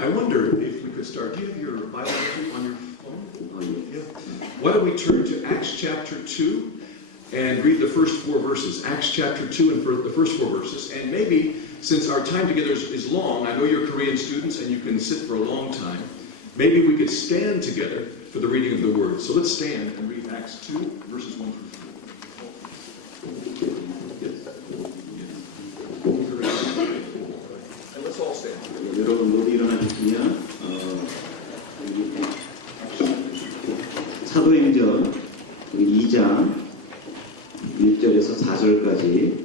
I wonder if we could start. Do you have your Bible on your phone? Yeah. Why don't we turn to Acts chapter 2 and read the first 4 verses. Acts chapter 2 and the first 4 verses. And maybe, since our time together is long, I know you're Korean students and you can sit for a long time, maybe we could stand together for the reading of the Word. So let's stand and read Acts 2, verses 1 through 4. And let's all stand. 여러분 모두 일어나 주시면 사도행전 2장 1절에서 4절까지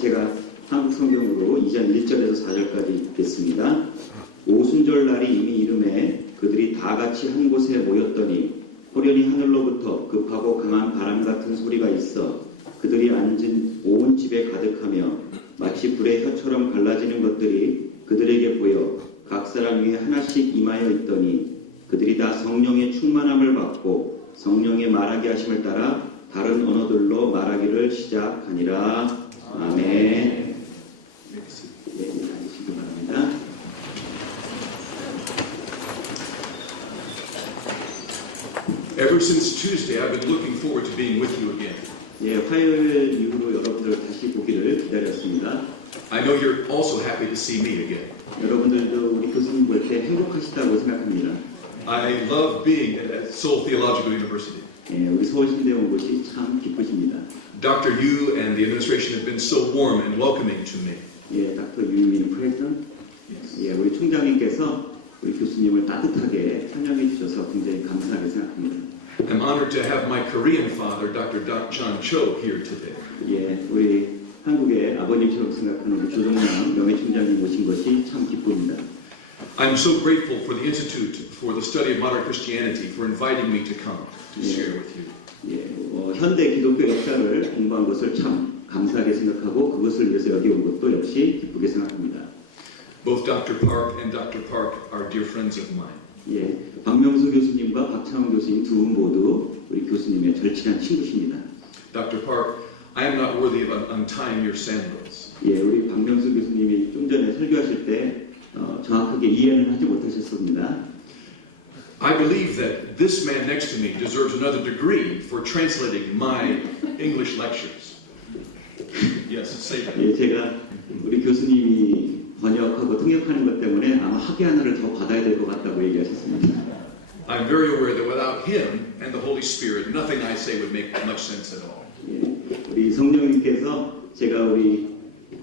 제가 한국 성경으로 2장 1절에서 4절까지 읽겠습니다. 오순절 날이 이미 이름에 그들이 다 같이 한 곳에 모였더니 호련히 하늘로부터 급하고 강한 바람 같은 소리가 있어 그들이 앉은 온 집에 가득하며 마치 불의 혀처럼 갈라지는 것들이 그들에게 보여 각 사람 위에 하나씩 임하여 있더니 그들이 다 성령의 충만함을 받고 성령의 말하게 하심을 따라 다른 언어들로 말하기를 시작하니라. 아멘. 네, 앉으시기 바랍니다. Ever since Tuesday, I've been looking forward to being with you again. 예, 화요일 이후로 여러분들 다시 보기를 기다렸습니다. I know you're also happy to see me again. 여러분들도 우리 교수님 볼 때 행복하시다고 생각합니다. I love being at Seoul Theological University. 예, 우리 서울신대 온 곳이 참 기쁘십니다. Dr. Yu and the administration have been so warm and welcoming to me. 예, Dr. Yu President. 예, 우리 총장님께서 우리 교수님을 따뜻하게 환영해 주셔서 굉장히 감사하게 생각합니다. I'm honored to have my Korean father, Dr. John Cho, here today. 예, 우리 한국의 아버님처럼 생각하는 우리 조정남 명예총장님 오신 것이 참 기쁩니다. I'm so grateful for the Institute for the Study of Modern Christianity for inviting me to come to share with you. 예, 현대 기독교 역사를 공부한 것을 참 감사하게 생각하고 그것을 위해서 여기 온 것도 역시 기쁘게 생각합니다. Both Dr. Park and Dr. Park are dear friends of mine. 예, 박명수 교수님과 박창원 교수님 두 분 모두 우리 교수님의 절친한 친구십니다. Dr. Park, I am not worthy of untying your sandals. 예, 우리 박명수 교수님이 좀 전에 설교하실 때 정확하게 이해는 하지 못하셨습니다. I believe that this man next to me deserves another degree for translating my English lectures. Yes, say that. 예, 제가 우리 교수님이 번역하고 통역하는 것 때문에 아마 학위 하나를 더 받아야 될 것 같다고 얘기하셨습니다. I'm very aware that without him and the Holy Spirit, nothing I say would make much sense at all. 예, 우리 성령님께서 제가 우리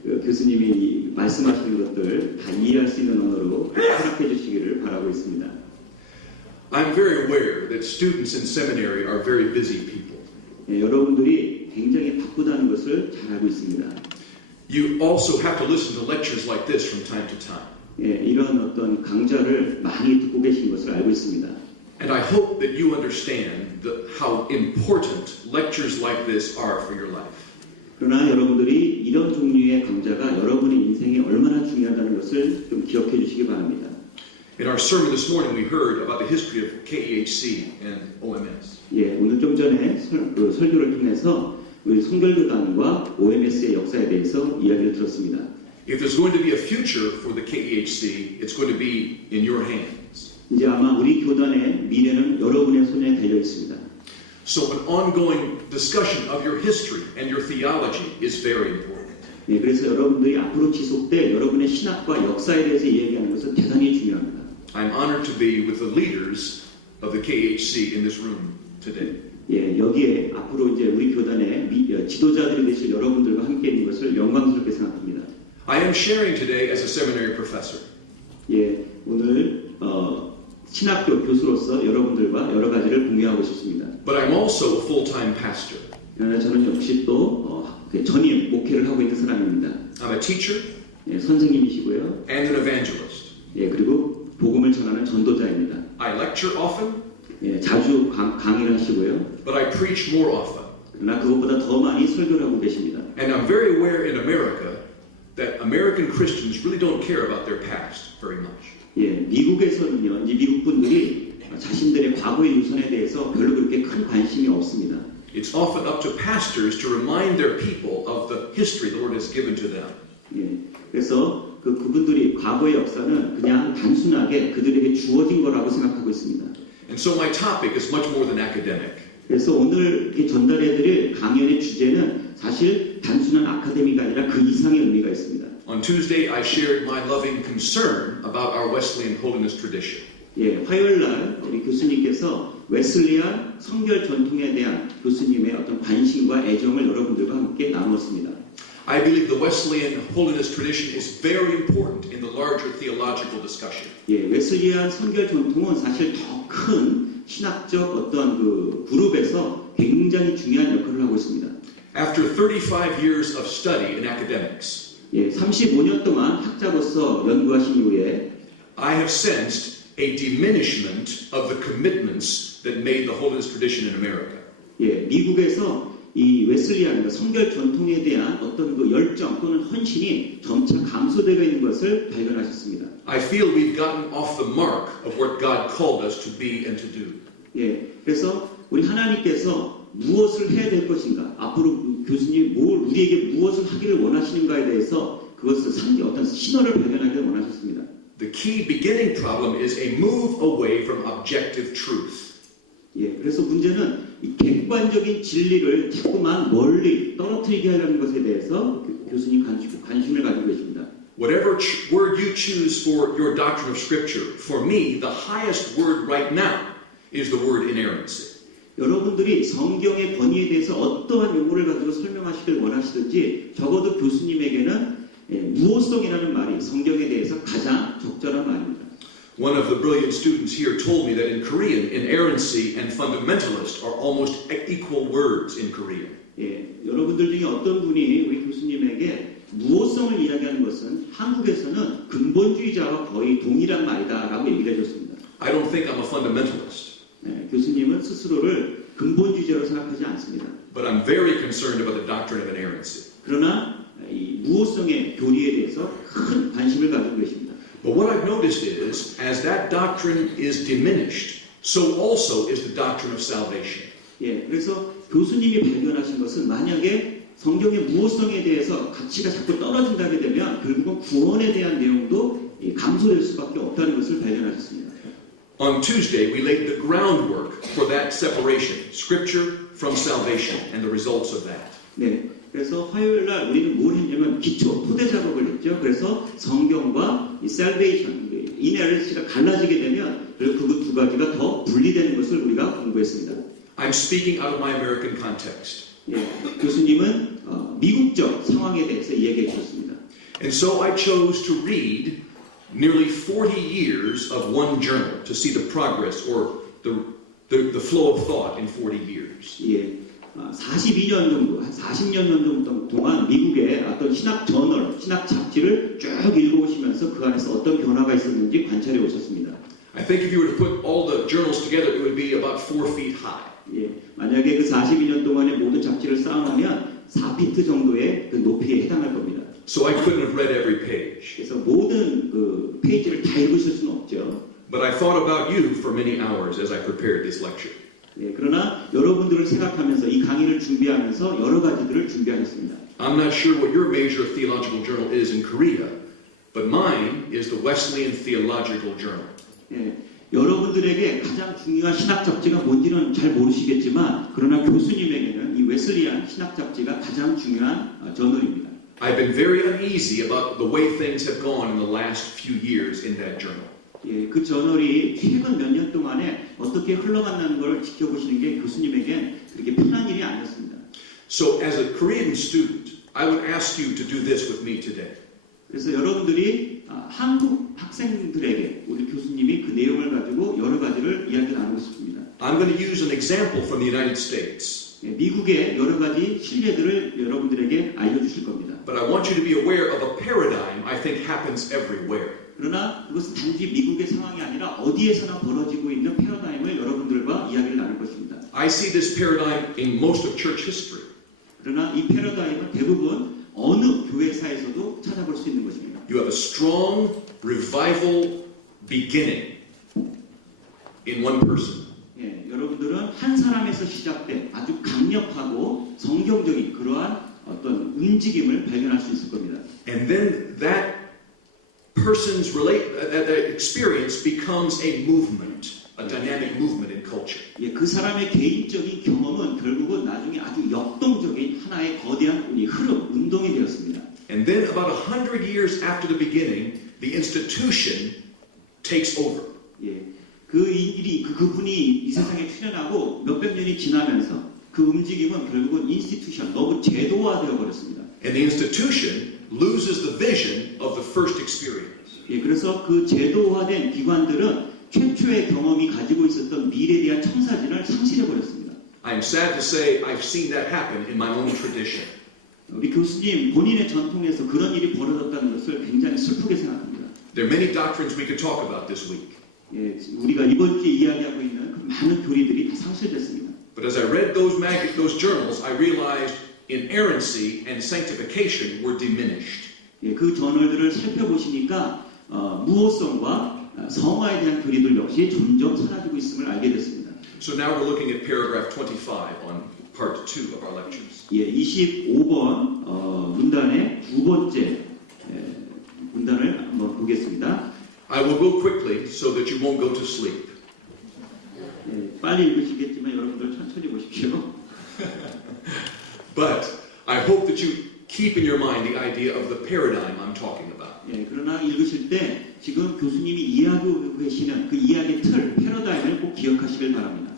교수님이 말씀하시는 것들 다 이해할 수 있는 언어로 허락해 주시기를 바라고 있습니다. I'm very aware that students in seminary are very busy people. 예, 여러분들이 굉장히 바쁘다는 것을 잘 알고 있습니다. You also have to listen to lectures like this from time to time. 예, 이런 어떤 강좌를 많이 듣고 계신 것을 알고 있습니다. And I hope that you understand how important lectures like this are for your life. 그러나 여러분들이 이런 종류의 강좌가 여러분의 인생에 얼마나 중요하다는 것을 좀 기억해 주시기 바랍니다. In our sermon this morning, we heard about the history of KEHC and OMS. 예, 오늘 좀 전에 설교를 통해서 우리 성결교단과 OMS의 역사에 대해서 이야기를 들었습니다. If there's going to be a future for the KEHC, it's going to be in your hands. 이제 아마 우리 교단의 미래는 여러분의 손에 달려 있습니다. So an ongoing discussion of your history and your theology is very important. 예, 그래서 여러분들이 앞으로 지속될 여러분의 신학과 역사에 대해서 이야기하는 것은 대단히 중요합니다. I'm honored to be with the leaders of the KEHC in this room today. 예, 여기에 앞으로 이제 우리 교단의 지도자들이 되실 여러분들과 함께 있는 것을 영광스럽게 생각합니다. I am sharing today as a seminary professor. 예, 오늘 신학교 교수로서 여러분들과 여러 가지를 공유하고 싶습니다. But I'm also a full-time pastor. 그러나 저는 역시 또 전임 목회를 하고 있는 사람입니다. I'm a teacher 예, 선생님이시고요. and an evangelist. 예, 그리고 복음을 전하는 전도자입니다. I lecture often, 예, 자주 강의를 하시고요. but I preach more often. 그러나 그것보다 더 많이 설교를 하고 계십니다. And I'm very aware in America that American Christians really don't care about their past very much. 예, 미국에서는요, 이제 미국 분들이 자신들의 과거의 유산에 대해서 별로 그렇게 큰 관심이 없습니다. it's often up to pastors to remind their people of the history the Lord has given to them. 예, 그래서 그분들이 과거의 역사는 그냥 단순하게 그들에게 주어진 거라고 생각하고 있습니다. And so my topic is much more than academic. 그래서 오늘 전달해드릴 강연의 주제는 사실 단순한 아카데미가 아니라 그 이상의 의미가 있습니다. On Tuesday, I shared my loving concern about our Wesleyan holiness tradition. 예, 화요일 날 우리 교수님께서 웨슬리안 성결 전통에 대한 교수님의 어떤 관심과 애정을 여러분들과 함께 나누었습니다. I believe the Wesleyan holiness tradition is very important in the larger theological discussion. 예, 웨슬리안 성결 전통은 사실 더 큰 신학적 어떤 그 그룹에서 굉장히 중요한 역할을 하고 있습니다. After 35 years of study in academics, 예, 35년 동안 학자로서 연구하신 이후에 I have sensed a diminishment of the commitments that made the holiness tradition in America. 예, 미국에서 이 웨슬리안 성결 전통에 대한 어떤 그 열정 또는 헌신이 점차 감소되고 있는 것을 발견하셨습니다. I feel we've gotten off the mark of what God called us to be and to do. 예, 그래서 우리 하나님께서 무엇을 해야 될 것인가, 앞으로 교수님 우리에게 무엇을 하기를 원하시는가에 대해서 그것을 어떤 신호를 발견하기를 원하셨습니다. The key beginning problem is a move away from objective truth. 예, 그래서 문제는 이 객관적인 진리를 자꾸만 멀리 떨어뜨리게 하려는 것에 대해서 교수님 관심을 가지고 계십니다. Whatever word you choose for your doctrine of Scripture, for me, the highest word right now is the word inerrancy. 여러분들이 성경의 권위에 대해서 어떠한 용어를 가지고 설명하시길 원하시든지 적어도 교수님에게는 무호성이라는 말이 성경에 대해서 가장 적절한 말입니다. One of the brilliant students here told me that in Korean, inerrancy and fundamentalist are almost equal words in Korean. 예, 여러분들 중에 어떤 분이 우리 교수님에게 무호성을 이야기하는 것은 한국에서는 근본주의자와 거의 동일한 말이다라고 얘기를 해줬습니다. I don't think I'm a fundamentalist, 예, 교수님은 스스로를 근본주의자로 생각하지 않습니다. but I'm very concerned about the doctrine of inerrancy. 그러나 이 무호성의 교리에 대해서 큰 관심을 가지고 계십니다. But what I've noticed is, as that doctrine is diminished, so also is the doctrine of salvation. 예, 그래서 교수님이 발견하신 것은 만약에 성경의 무호성에 대해서 가치가 자꾸 떨어진다게 되면 결국은 구원에 대한 내용도 감소될 수밖에 없다는 것을 발견하셨습니다. On Tuesday, we laid the groundwork for that separation, Scripture from salvation, and the results of that. 네, 그래서 화요일 날 우리는 뭘 했냐면 기초, 토대 작업을 했죠. 그래서 성경과 이 salvation, inerrancy가 갈라지게 되면 그 두 가지가 더 분리되는 것을 우리가 공부했습니다. I'm speaking out of my American context. 예, 교수님은 미국적 상황에 대해서 이야기해 주셨습니다. And so I chose to read nearly 40 years of one journal to see the progress or the flow of thought in 40 years. 예, 42년 정도, 한 40년 정도 동안 미국의 어떤 신학 저널, 신학 잡지를 쭉 읽어오시면서 그 안에서 어떤 변화가 있었는지 관찰해 오셨습니다. I think if you were to put all the journals together, it would be about 4 feet high. 예, 만약에 그 42년 동안의 모든 잡지를 쌓아놓으면 4피트 정도의 그 높이에 해당할 겁니다. So I couldn't have read every page. 그래서 모든 그 페이지를 다 읽으실 수는 없죠. But I thought about you for many hours as I prepared this lecture. 예, 그러나 여러분들을 생각하면서 이 강의를 준비하면서 여러 가지들을 준비하셨습니다. I'm not sure what your major theological journal is in Korea, but mine is the Wesleyan Theological Journal. 예, 여러분들에게 가장 중요한 신학 잡지가 뭔지는 잘 모르시겠지만 그러나 교수님에게는 이 웨슬리안 신학 잡지가 가장 중요한 저널입니다. I've been very uneasy about the way things have gone in the last few years in that journal. 예, 그 저널이 최근 몇 년 동안에 어떻게 흘러간다는 걸 지켜보시는 게 교수님에겐 그렇게 편한 일이 아니었습니다. So as a Korean student, I would ask you to do this with me today. 그래서 여러분들이 한국 학생들에게 우리 교수님이 그 내용을 가지고 여러 가지를 이야기 나누고 싶습니다. I'm going to use an example from the United States. 예, 미국의 여러 가지 실례들을 여러분들에게 알려주실 겁니다. But I want you to be aware of a paradigm I think happens everywhere. 그러나 그것은 단지 미국의 상황이 아니라 어디에서나 벌어지고 있는 패러다임을 여러분들과 이야기를 나눌 것입니다. I see this paradigm in most of church history. 그러나 이 패러다임은 대부분 어느 교회사에서도 찾아볼 수 있는 것입니다. You have a strong revival beginning in one person. 예, 예, 여러분들은 한 사람에서 시작된 아주 강력하고 성경적인 그러한 어떤 움직임을 발견할 수 있을 겁니다. And then that that experience becomes a movement, a dynamic movement in culture. 예, 그 사람의 개인적인 경험은 결국은 나중에 아주 역동적인 하나의 거대한 이 흐름, 운동이 되었습니다. And then about 100 years after the beginning, the institution takes over. 예, 그분이 이 세상에 출현하고 몇백 년이 지나면서 그 움직임은 결국은 인스티튜션, 너무 제도화되어 버렸습니다. And the institution loses the vision of the first experience. 예, 그래서 그 제도화된 기관들은 최초의 경험이 가지고 있었던 미래에 대한 청사진을 상실해 버렸습니다. I am sad to say I've seen that happen in my own tradition. 우리 교수님 본인의 전통에서 그런 일이 벌어졌다는 것을 굉장히 슬프게 생각합니다. There are many doctrines we could talk about this week. 예, 우리가 이번 주에 이야기하고 있는 그 많은 교리들이 다 상실됐습니다. But as I read those journals, I realized inerrancy and sanctification were diminished. 예, 그 저널들을 살펴보시니까 무호성과 성화에 대한 교리들 역시 점점 사라지고 있음을 알게 됐습니다. So now we're looking at paragraph 25 on part 2 of our lectures. 예, 25번 문단의 두 번째 문단을 한번 보겠습니다. I will go quickly so that you won't go to sleep. 예, 빨리 읽으시겠지만 여러분들 천천히 보십시오. But I hope that you keep in your mind the idea of the paradigm I'm talking about. 예, 그러나 읽으실 때 지금 교수님이 이야기하고 계시는 그 이야기의 틀, 패러다임을 꼭 기억하시길 바랍니다.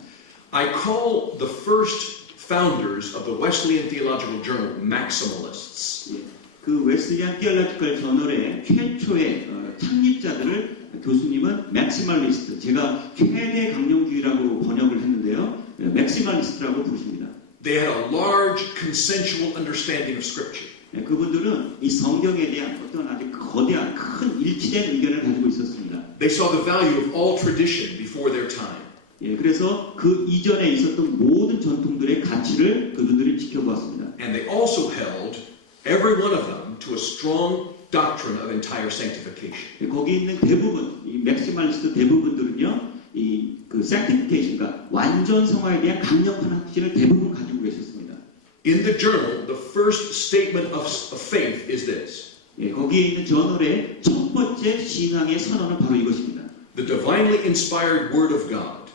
I call the first founders of the Wesleyan Theological Journal maximalists. 예, 그 웨슬리안 티올로지컬 저널의 최초의 창립자들을 교수님은 맥시멀리스트, 제가 최대 강령주의라고 번역을 했는데요, 맥시멀리스트라고 부르십니다. They had a large consensual understanding of Scripture. 예, 그분들은 이 성경에 대한 어떤 아주 거대한 큰 일치된 의견을 가지고 있었습니다. They saw the value of all tradition before their time. 예, 그래서 그 이전에 있었던 모든 전통들의 가치를 그들이 지켜보았습니다. And they also held every one of them to a strong doctrine of entire sanctification. 예, 거기 있는 대부분 이 맥시멀리스트 대부분들은요, 그 sanctification, 그러니까 완전 성화에 대한 강력한 확신을 대부분 가지고 계셨습니다. In the journal, the first statement of faith is this. 예, 거기에 있는 저널의 첫 번째 신앙의 선언은 바로 이것입니다. The divinely inspired Word of God.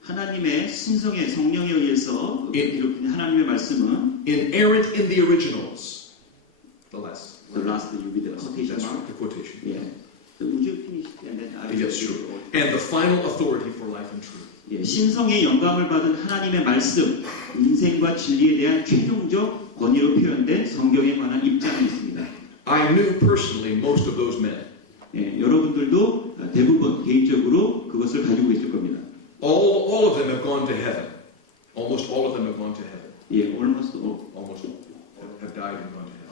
하나님의 신성의 성령에 의해서 이렇게 하나님의 말씀은 inerrant in the originals. The last you read the quotation That's mark. right, the quotation. Yeah. So would you finish and then I will Yes, sure. And the final authority for life and truth. 예, 신성의 영감을 받은 하나님의 말씀, 인생과 진리에 대한 최종적 권위로 표현된 성경에 관한 입장이 있습니다. I knew personally most of those men. 예, 여러분들도 대부분 개인적으로 그것을 가지고 계실 겁니다. All of them have gone to heaven. Almost all of them have gone to heaven. 예, almost all. Almost all have died and gone to heaven.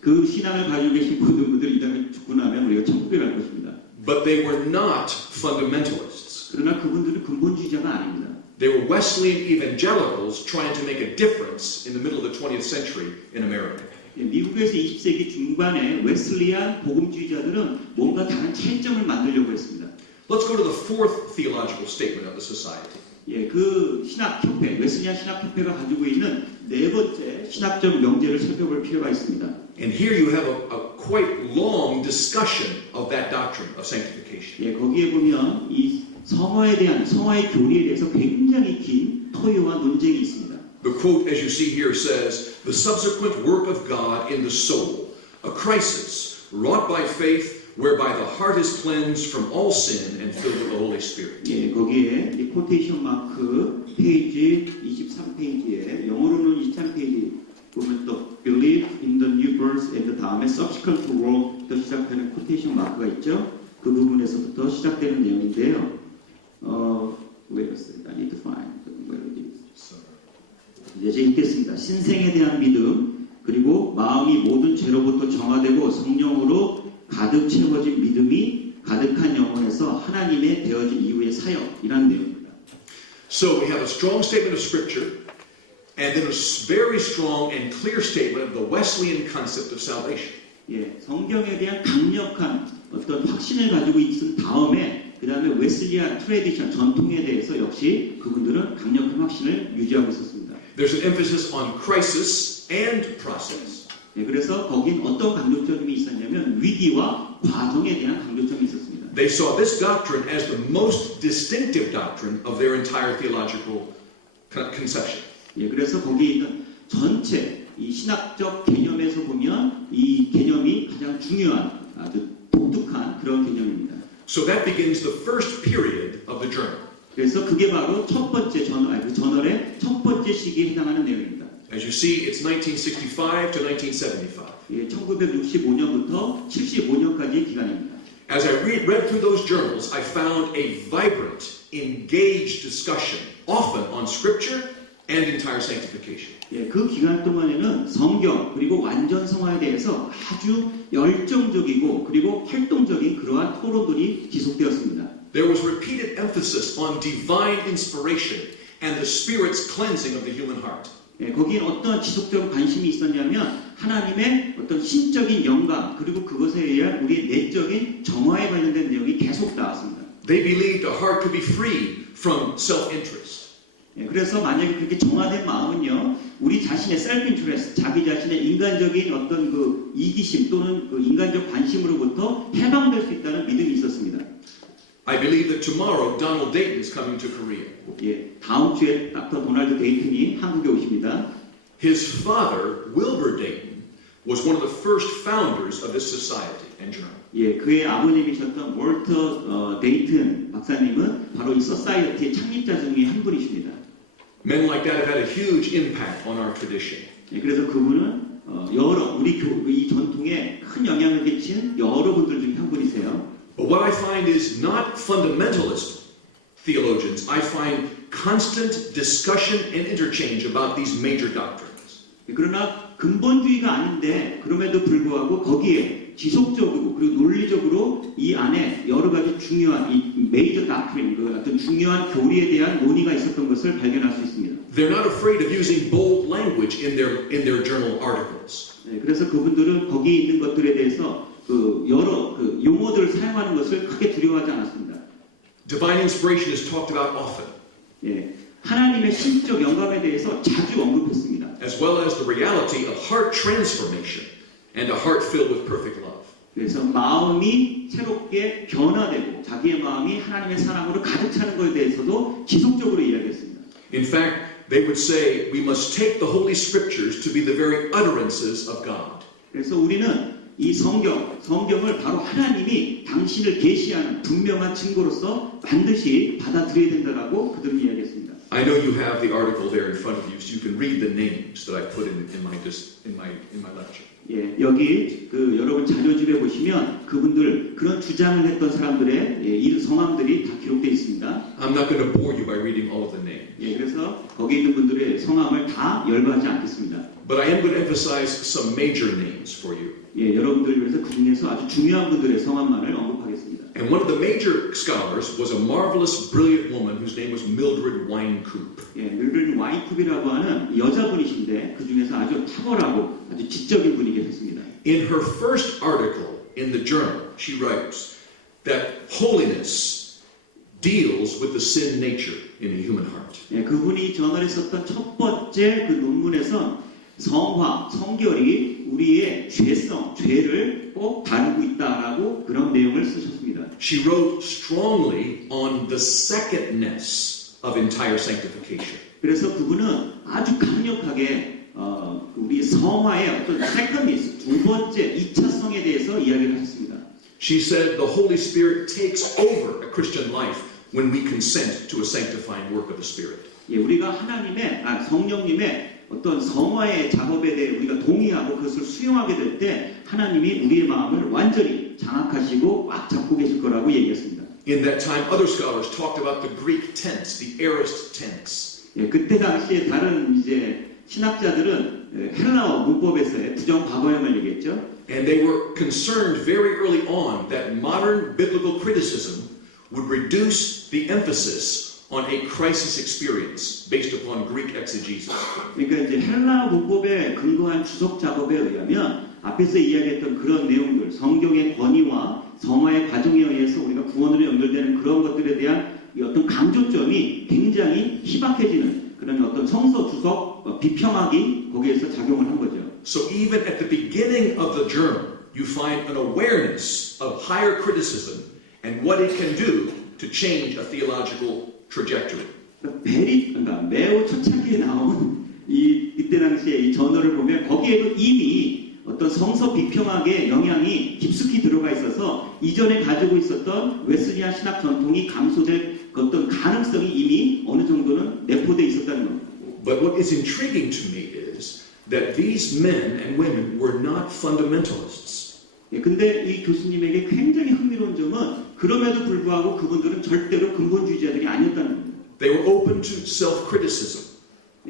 그 신앙을 가지고 계신 모든 분들이 이 땅에 죽고 나면 우리가 천국에 갈 것입니다. But they were not fundamentalists. 그러나 그분들은 근본주의자가 아닙니다. They were Wesleyan evangelicals trying to make a difference in the middle of the 20th century in America. 예, 미국에서 20세기 중반에 웨슬리안 복음주의자들은 뭔가 다른 차이점을 만들려고 했습니다. Let's go to the fourth theological statement of the society. 예, 그 신학협회, 웨슬리안 신학협회가 가지고 있는 네 번째 신학적 명제를 살펴볼 필요가 있습니다. And here you have a quite long discussion of that doctrine of sanctification. 예, 거기에 보면 이 성화의 교리에 대해서 굉장히 긴 토요와 논쟁이 있습니다. The quote, as you see here, says, "The subsequent work of God in the soul, a crisis wrought by faith, whereby the heart is cleansed from all sin and filled with the Holy Spirit." 예, 거기에 이 코테이션 마크 페이지 23페이지에 영어로는 23페이지 보면 또 believe in the new birth and 다음에 subsequent work부터 시작하는 코테이션 마크가 있죠. 그 부분에서부터 시작되는 내용인데요. Wait a second, I need to find where it is. 이제 읽겠습니다. 신생에 대한 믿음, 그리고 마음이 모든 죄로부터 정화되고 성령으로 가득 채워진 믿음이 가득한 영혼에서 하나님의 되어진 이후의 사역이라는 내용입니다. So we have a strong statement of Scripture, and then a very strong and clear statement of the Wesleyan concept of salvation. 예, 성경에 대한 강력한 어떤 확신을 가지고 있은 다음에 그 다음에 웨슬리안 트레디션, 전통에 대해서 역시 그분들은 강력한 확신을 유지하고 있었습니다. There's an emphasis on crisis and process. 예, 그래서 거긴 어떤 강조점이 있었냐면 위기와 과정에 대한 강조점이 있었습니다. They saw this doctrine as the most distinctive doctrine of their entire theological conception. 예, 그래서 거기에 있는 전체 이 신학적 개념에서 보면 이 개념이 가장 중요한 아주 독특한 그런 개념입니다. So that begins the first period of the journal. 그래서 그게 바로 첫 번째 저널의 첫 번째 시기에 해당하는 내용입니다. As you see, it's 1965 to 1975. 예, 1965년부터 75년까지의 기간입니다. As I read through those journals, I found a vibrant, engaged discussion, often on Scripture and entire sanctification. 예, 그 기간 동안에는 성경 그리고 완전 성화에 대해서 아주 열정적이고 그리고 활동적인 그러한 토론들이 지속되었습니다. There was repeated emphasis on divine inspiration and the Spirit's cleansing of the human heart. 예, 거기에 어떤 지속적인 관심이 있었냐면 하나님의 어떤 신적인 영감 그리고 그것에 의한 우리의 내적인 정화에 관련된 내용이 계속 나왔습니다. They believed a heart could be freed from self-interest. 예, 그래서 만약에 그렇게 정화된 마음은요, 우리 자신의 self-interest, 자기 자신의 인간적인 어떤 그 이기심 또는 그 인간적 관심으로부터 해방될 수 있다는 믿음이 있었습니다. I believe that tomorrow Donald Dayton is coming to Korea. 예, 다음 주에 닥터 도널드 데이튼이 한국에 오십니다. His father, Wilbur Dayton, was one of the first founders of this society and journal. 예, 그의 아버님이셨던 월터 데이튼 박사님은 바로 이 소사이어티의 창립자 중에 한 분이십니다. Men like that have had a huge impact on our tradition. 예, 그래서 그분은 여러 우리 이 전통에 큰 영향을 끼친 여러분들 중에 한 분이세요. But what I find is not fundamentalist theologians. I find constant discussion and interchange about these major doctrines. 그러나 근본주의가 아닌데 그럼에도 불구하고 거기에 지속적으로 그리고 논리적으로 이 안에 여러 가지 중요한 이 메이저 닥트린, 그 어떤 중요한 교리에 대한 논의가 있었던 것을 발견할 수 있습니다. They're not afraid of using bold language in their journal articles. 네, 그래서 그분들은 거기에 있는 것들에 대해서 그 여러 그 용어들을 사용하는 것을 크게 두려워하지 않았습니다. Divine inspiration is talked about often, 예, 하나님의 신적 영감에 대해서 자주 언급했습니다. as well as the reality of heart transformation and a heart filled with perfect love. 그래서 마음이 새롭게 변화되고 자기의 마음이 하나님의 사랑으로 가득 차는 것에 대해서도 지속적으로 이야기했습니다. In fact, they would say we must take the Holy Scriptures to be the very utterances of God. 그래서 우리는 이 성경을 바로 하나님이 당신을 계시하는 분명한 증거로서 반드시 받아들여야 된다라고 그들은 이야기했습니다. I know you have the article there in front of you, so you can read the names that I put in my lecture. 예, 여기 그 여러분 자료집에 보시면 그분들 그런 주장을 했던 사람들의 이 성함들이 다 기록되어 있습니다. I'm not going to bore you by reading all of the names. 예, 그래서 거기 있는 분들의 성함을 다 열거하지 않겠습니다. But I am going to emphasize some major names for you. 예, 여러분들 위해서 그 중에서 아주 중요한 분들의 성함만을 언급하겠습니다. And one of the major scholars was a marvelous, brilliant woman whose name was Mildred Wynkoop. 예, 밀드red 와인쿱이라고 하는 여자분이신데 그 중에서 아주 탁월하고 아주 지적인 분이 계셨습니다. In her first article in the journal, she writes that holiness deals with the sin nature in the human heart. 예, 그분이 저널에 썼던 첫 번째 그 논문에서 성결이 우리의 죄를 꼭 다루고 있다라고 그런 내용을 쓰셨습니다. She wrote strongly on the secondness of entire sanctification. 그래서 그분은 아주 강력하게 우리 성화의 어떤 세컨니스, 두 번째 2차성에 대해서 이야기를 하셨습니다. She said the Holy Spirit takes over a Christian life when we consent to a sanctifying work of the Spirit. 예, 우리가 성령님의 어떤 성화의 작업에 대해 우리가 동의하고 그것을 수용하게 될 때 하나님이 우리의 마음을 완전히 장악하시고 꽉 잡고 계실 거라고 얘기했습니다. In that time, other scholars talked about the Greek tense, the aorist tense. 예, 그때 당시에 다른 이제 신학자들은 헬라어 문법에서의 부정 과거형을 얘기했죠. And they were concerned very early on that modern biblical criticism would reduce the emphasis on a crisis experience based upon Greek exegesis. 그러니까 이제 헬라 문법에 근거한 주석 작업에 의하면 앞에서 이야기했던 그런 내용들, 성경의 권위와 성화의 과정에 의해서 우리가 구원으로 연결되는 그런 것들에 대한 이 어떤 강조점이 굉장히 희박해지는 그런 어떤 성서 주석 비평학이 거기에서 작용을 한 거죠. So even at the beginning of the journal, you find an awareness of higher criticism and what it can do to change a theological trajectory. 그러니까 매우 초창기에 나온 이때 당시에 이 저널을 보면 거기에도 이미 어떤 성서 비평학의 영향이 깊숙이 들어가 있어서 이전에 가지고 있었던 웨슬리안 신학 전통이 감소될 어떤 가능성이 이미 어느 정도는 내포되어 있었다는 겁니다. But what is intriguing to me is that these men and women were not fundamentalists. 근데 이 교수님에게 굉장히 흥미로운 점은 그럼에도 불구하고 그분들은 절대로 근본주의자들이 아니었다는 겁니다. They were open to self-criticism.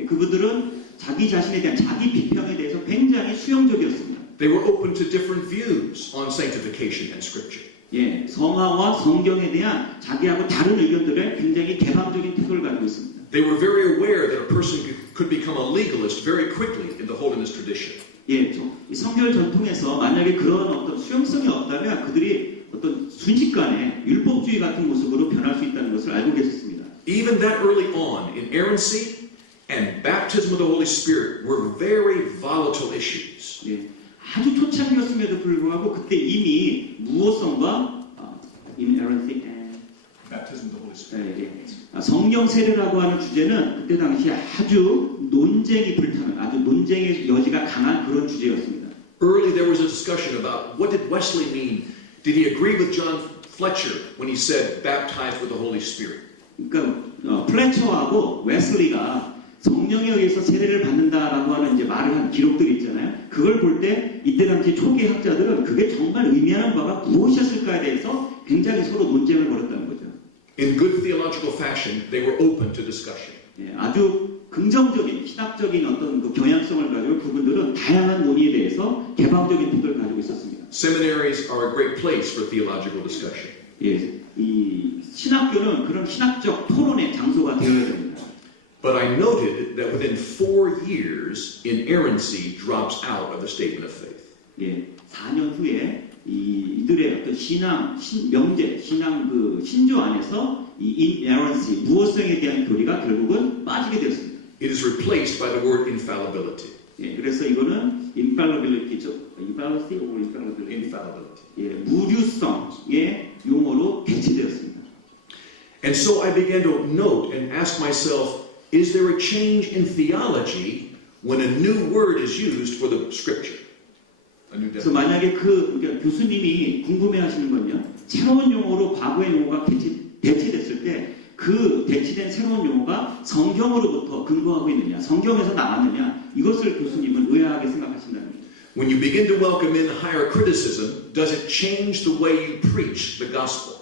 그분들은 자기 자신에 대한 자기 비평에 대해서 굉장히 수용적이었습니다. They were open to different views on sanctification and Scripture. 성화와 성경에 대한 자기하고 다른 의견들에 굉장히 개방적인 태도를 가지고 있습니다. They were very aware that a person could become a legalist very quickly in the holiness tradition. 이 성결 전통에서 만약에 그런 어떤 수용성이 없다면 그들이 어떤 순식간에 율법주의 같은 모습으로 변할 수 있다는 것을 알고 계셨습니다. Even that early on in errancy and baptism of the Holy Spirit were very volatile issues. 아주 초창기였음에도 불구하고 그때 이미 무호성과 inerrancy and Baptism of the Holy Spirit. 성령 세례라고 하는 주제는 그때 당시에 아주 논쟁이 불타는 아주 논쟁의 여지가 강한 그런 주제였습니다. Early there was a discussion about what did Wesley mean? Did he agree with John Fletcher when he said baptized with the Holy Spirit? 그러니까 플래처하고 웨슬리가 성령에 의해서 세례를 받는다라고 하는 이제 말을 한 기록들이 있잖아요. 그걸 볼 때 이때 당시 초기 학자들은 그게 정말 의미하는 바가 무엇이었을까에 대해서 굉장히 서로 논쟁을 벌였다는 거죠. In good theological fashion, they were open to discussion. 아주 긍정적인 신학적인 어떤 그 경향성을 가지고 그분들은 다양한 논의에 대해서 개방적인 태도를 가지고 있었습니다. Seminaries are a great place for theological discussion. 이 신학교는 그런 신학적 토론의 장소가 되어야 됩니다. But I noted that within 4 years, inerrancy drops out of the statement of faith. 4년 후에 이들의 어떤 신조 안에서 이 inerrancy, 무호성에 대한 교리가 결국은 빠지게 되었습니다. It is replaced by the word infallibility. 그래서 이거는 infallibility죠. infallibility or infallibility. Infallibility. 무류성의 용어로 대체되었습니다. And so I began to note and ask myself, is there a change in theology when a new word is used for the scripture? 그래서 만약에 그러니까 교수님이 궁금해하시는 건요, 새로운 용어로 과거의 용어가 대체됐을 때 그 대체된 새로운 용어가 성경으로부터 근거하고 있느냐, 성경에서 나왔느냐, 이것을 교수님은 의아하게 생각하신다는 겁니다. When you begin to welcome in higher criticism, does it change the way you preach the gospel?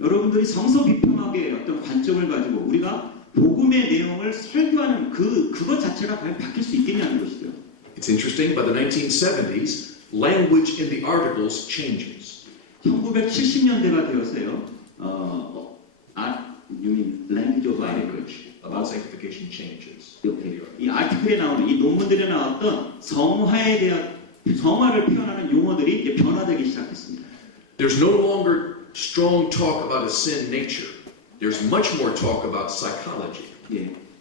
여러분들이 성서 비평학의 어떤 관점을 가지고 우리가 복음의 내용을 설교하는 그것 자체가 과연 바뀔 수 있겠냐는 것이죠. It's interesting, by the 1970s, language in the articles changes. 1970년대가 되어서요. You mean language of Language about sanctification changes. 이 아티클에 나오는 이 논문들에 나왔던 성화에 대한 성화를 표현하는 용어들이 이제 변화되기 시작했습니다. There's no longer strong talk about a sin nature. There's much more talk about psychology.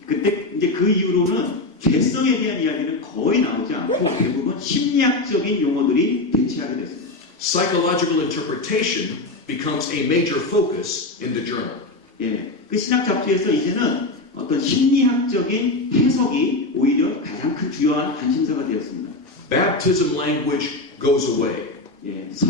그때 이제 그 이후로는 죄성에 대한 이야기는 거의 나오지 않고 대부분 심리학적인 용어들이 대체하게 됐습니다. Psychological interpretation becomes a major focus in the journal. 그 신학 잡지에서 이제는 어떤 심리학적인 해석이 오히려 가장 큰 주요한 관심사가 되었습니다. Baptism language goes away.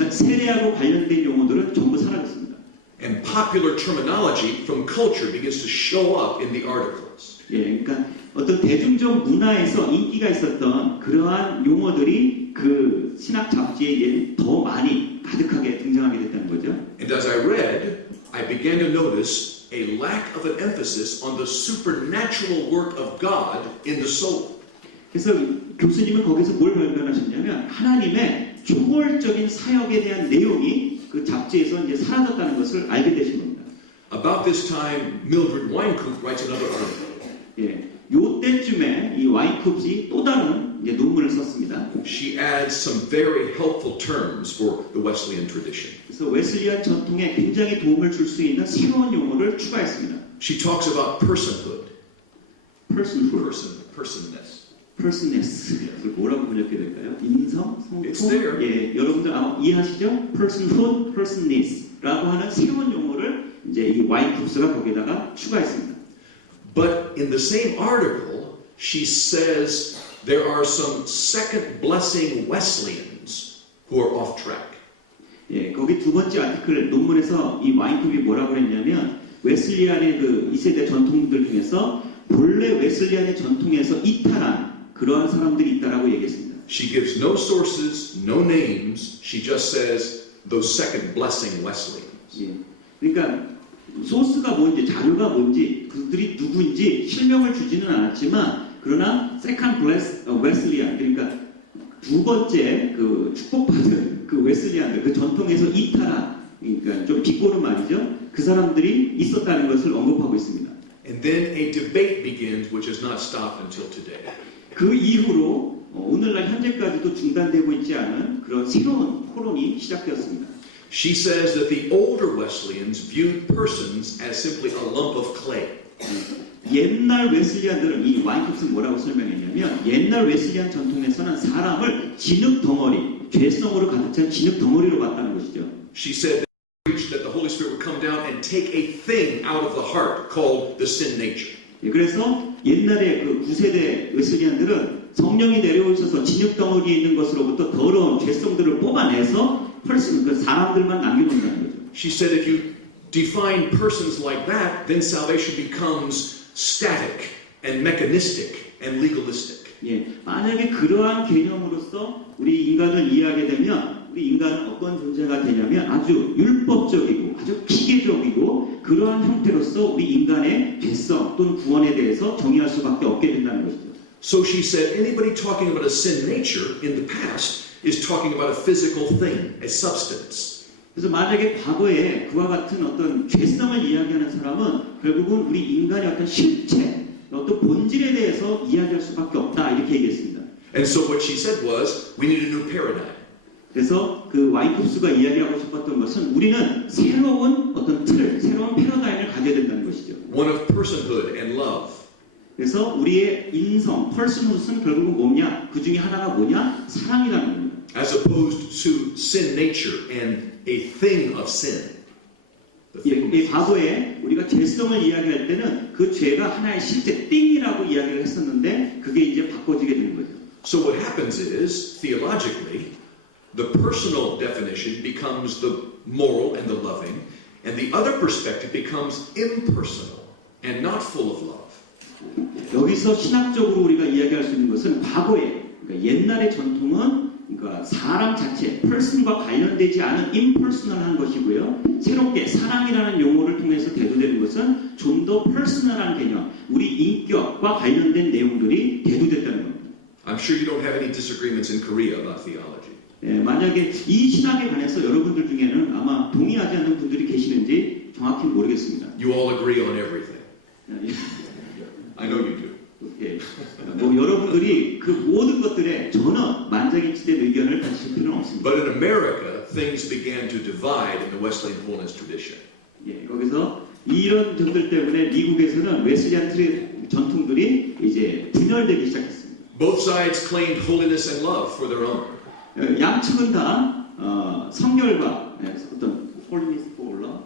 세례하고 관련된 용어들은 전부 사라졌습니다. And popular terminology from culture begins to show up in the articles. 그러니까 어떤 대중적 문화에서 인기가 있었던 그러한 용어들이 그 신학 잡지에 더 많이 가득하게 등장하게 됐다는 거죠. And as I read, I began to notice a lack of an emphasis on the supernatural work of God in the soul. 그래서 교수님은 거기서 뭘 발견하셨냐면 하나님의 초월적인 사역에 대한 내용이 그 잡지에서 이제 사라졌다는 것을 알게 되신 겁니다. About this time, Mildred Wynkoop writes another article. 요 때쯤에 이 와인쿱이 또 다른 이제 논문을 썼습니다. She adds some very helpful terms for the Wesleyan tradition. 그래서 웨슬리안 전통에 굉장히 도움을 줄 수 있는 새로운 용어를 추가했습니다. She talks about personhood. personhood, Personness. personness. 이걸 뭐라고 번역해야 될까요? 인성, It's 성품. there. 예, 여러분들 아마 이해하시죠? personhood, personness라고 하는 새로운 용어를 이제 이 와인쿱스가 거기다가 추가했습니다. But in the same article, she says there are some second blessing Wesleyans who are off track. 예, 거기 두 번째 아티클 논문에서 이 와인쿱이 뭐라고 했냐면 웨슬리안의 그 2세대 전통들 중에서 본래 웨슬리안의 전통에서 이탈한 그러한 사람들이 있다라고 얘기했습니다. She gives no sources, no names. She just says those second blessing Wesleyans. 예, 그러니까 소스가 뭔지 자료가 뭔지 그들이 누구인지 실명을 주지는 않았지만 그러나 세컨드 웨슬리안 그러니까 두 번째 그 축복받은 그 웨슬리안들 그 전통에서 이탈한 그러니까 좀 비꼬는 말이죠. 그 사람들이 있었다는 것을 언급하고 있습니다. And then a debate begins, which has not stopped until today. 그 이후로 오늘날 현재까지도 중단되고 있지 않은 그런 새로운 토론이 시작되었습니다. She says that the older Wesleyans viewed persons as simply a lump of clay. 옛날 웨슬리안들은 이 와인쿱스는 뭐라고 설명했냐면 옛날 웨슬리안 전통에서는 사람을 진흙 덩어리, 죄성으로 가득 찬 진흙 덩어리로 봤다는 것이죠. She said that the Holy Spirit would come down and take a thing out of the heart called the sin nature. 그래서 옛날에 그 9세대 웨슬리안들은 성령이 내려오셔서 진흙 덩어리에 있는 것으로부터 더러운 죄성들을 뽑아내서 그 사람들만 남겨놓는다는 거죠. She said if you define persons like that, then salvation becomes static and mechanistic and legalistic. 예, 만약에 그러한 개념으로서 우리 인간을 이해하게 되면 우리 인간은 어떤 존재가 되냐면 아주 율법적이고 아주 기계적이고 그러한 형태로서 우리 인간의 죄성 또는 구원에 대해서 정의할 수밖에 없게 된다는 것이죠. So she said anybody talking about a sin nature in the past is talking about a physical thing, a substance. 그래서 만약에 과거에 그와 같은 어떤 죄성을 이야기하는 사람은 결국은 우리 인간의 어떤 실체, 어떤 본질에 대해서 이야기할 수밖에 없다 이렇게 얘기했습니다. And so what she said was, we need a new paradigm. 그래서 그 와인쿱스가 이야기하고 싶었던 것은 우리는 새로운 어떤 틀, 새로운 패러다임을 가져야 된다는 것이죠. One of personhood and love. 그래서 우리의 인성, personhood은 결국은 뭐냐? 그 중에 하나가 뭐냐? 사랑이라는 겁니다. As opposed to sin nature and a thing of sin. 이 과거에 우리가 죄성을 이야기할 때는 그 죄가 하나의 실제 띵이라고 이야기를 했었는데 그게 이제 바꿔지게 되는 거죠. So what happens is, theologically, the personal definition becomes the moral and the loving, and the other perspective becomes impersonal and not full of love. 여기서 신학적으로 우리가 이야기할 수 있는 것은 과거에, 그러니까 옛날의 전통은 그러니까 사람 자체, person과 관련되지 않은 impersonal한 것이고요. 새롭게 사랑이라는 용어를 통해서 대두되는 것은 좀 더 personal한 개념, 우리 인격과 관련된 내용들이 대두됐다는 겁니다. I'm sure you don't have any disagreements in Korea about theology. 예, 만약에 이 신학에 관해서 여러분들 중에는 아마 동의하지 않는 분들이 계시는지 정확히 모르겠습니다. You all agree on everything. I know you do. 예, 뭐 여러분들이 그 모든 것들에 전혀 만장일치된 의견을 가지실 필요는 없습니다. But in America, things began to divide in the Wesleyan holiness tradition. 예, 거기서 이런 점들 때문에 미국에서는 웨슬리안 전통들이 이제 분열되기 시작했습니다. Both sides claimed holiness and love for their own. 양측은 다 성결과 어떤 holiness for love,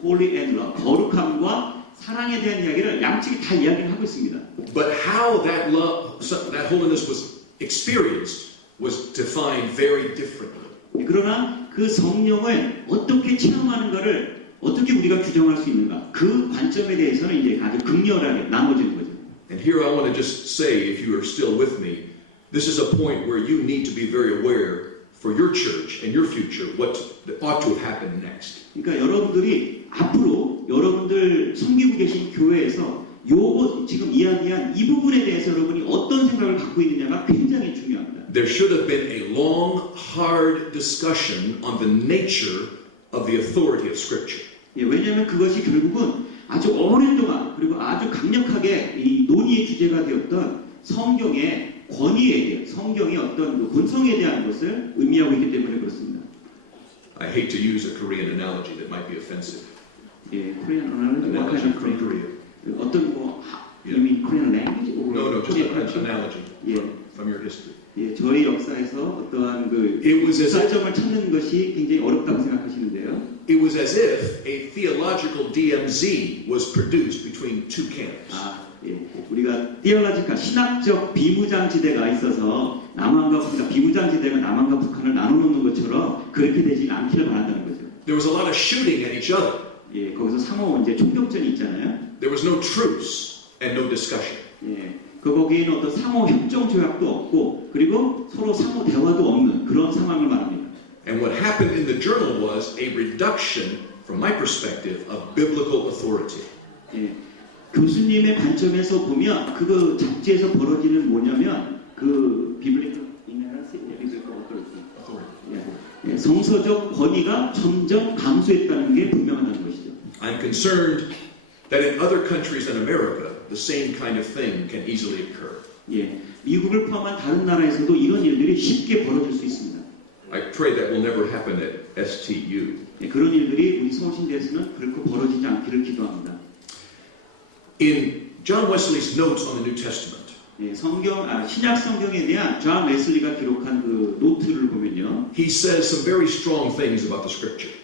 holy and love, 거룩함과 사랑에 대한 이야기를 양측이 다 이야기를 하고 있습니다. But how that love, that holiness was experienced was defined very differently. 그러나 그 성령을 어떻게 체험하는가를 어떻게 우리가 규정할 수 있는가 그 관점에 대해서는 이제 아주 극렬하게 나눠지는 거죠. And here I want to just say, if you are still with me, this is a point where you need to be very aware for your church and your future what ought to have happened next. 그러니까 여러분들이 앞으로 여러분들 섬기고 계신 교회에서 요거 지금 이야기한 이 부분에 대해서 여러분이 어떤 생각을 갖고 있느냐가 굉장히 중요합니다. There should have been a long, hard discussion on the nature of the authority of Scripture. 예, 왜냐하면 그것이 결국은 아주 오랜 동안 그리고 아주 강력하게 이 논의의 주제가 되었던 성경의 권위에 대한 성경의 어떤 그 본성에 대한 것을 의미하고 있기 때문에 그렇습니다. I hate to use a Korean analogy that might be offensive. 예, 코리안 언어는 Analogy what from kind of Korea. 어떤 뭐 Yeah. you mean Korean language? or No, just Korean an culture? analogy 예. from your history. 예, 저희 역사에서 어떠한 그 It was as if 사점을 찾는 것이 굉장히 어렵다고 생각하시는데요. It was as if a theological DMZ was produced between two camps. 아, 예. 우리가 띠올라지카 신학적 비무장지대가 있어서 남한과 그러니까 비무장지대가 남한과 북한을 나눠놓는 것처럼 그렇게 되지 않기를 바란다는 거죠. There was a lot of shooting at each other. 예, 거기서 상호 이제 총격전이 있잖아요. There was no truce and no discussion. 예, 그 거기에는 어떤 상호 협정 조약도 없고 그리고 서로 상호 대화도 없는 그런 상황을 말합니다. And what happened in the journal was a reduction, from my perspective, of biblical authority. 예, 교수님의 관점에서 보면 그 잡지에서 벌어지는 뭐냐면 그 비블리컬 이너런스, 비블리컬 어토리티, 예, 성서적 권위가 점점 감소했다는 게 분명하다는 것이죠. I'm concerned that in other countries than America, the same kind of thing can easily occur. 예, 미국을 포함한 다른 나라에서도 이런 일들이 쉽게 벌어질 수 있습니다. I pray that will never happen at STU. 예, 그런 일들이 우리 서울신대에서는 결코 벌어지지 않기를 기도합니다. In John Wesley's notes on the New Testament, 예, 신약 성경에 대한 존 웨슬리가 기록한 그 노트를 보면요, he says some very strong things about the Scripture.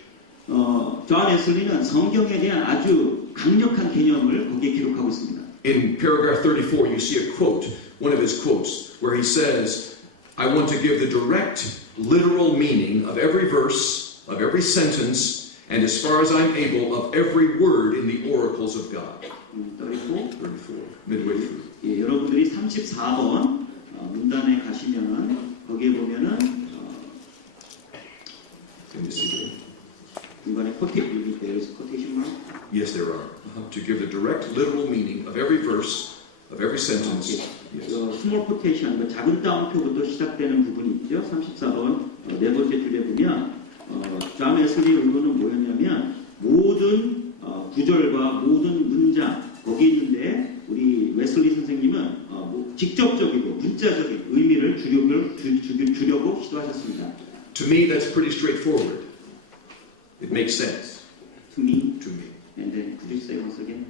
존 웨슬리는 성경에 대한 아주 강력한 개념을 거기에 기록하고 있습니다. In paragraph 34, you see a quote, one of his quotes, where he says, I want to give the direct, literal meaning of every verse, of every sentence, and as far as I'm able, of every word in the oracles of God. 34, midway through. 예, 여러분들이 34번 문단에 가시면은 거기에 보면은 Can you see there? 중간에 quotation mark. Yes, there are. To give the direct, literal meaning of every verse, of every sentence. Yes. 스몰 포테이션, 작은 따옴표부터 시작되는 부분이 있죠. 34번 네 번째 줄에 보면 존 웨슬리의 의도는 뭐였냐면 모든 구절과 모든 문장 거기 있는데 우리 웨슬리 선생님은 직접적이고 문자적인 의미를 주려고 시도하셨습니다. To me, that's pretty straightforward. It makes sense. To me, To me. and then could you say once again?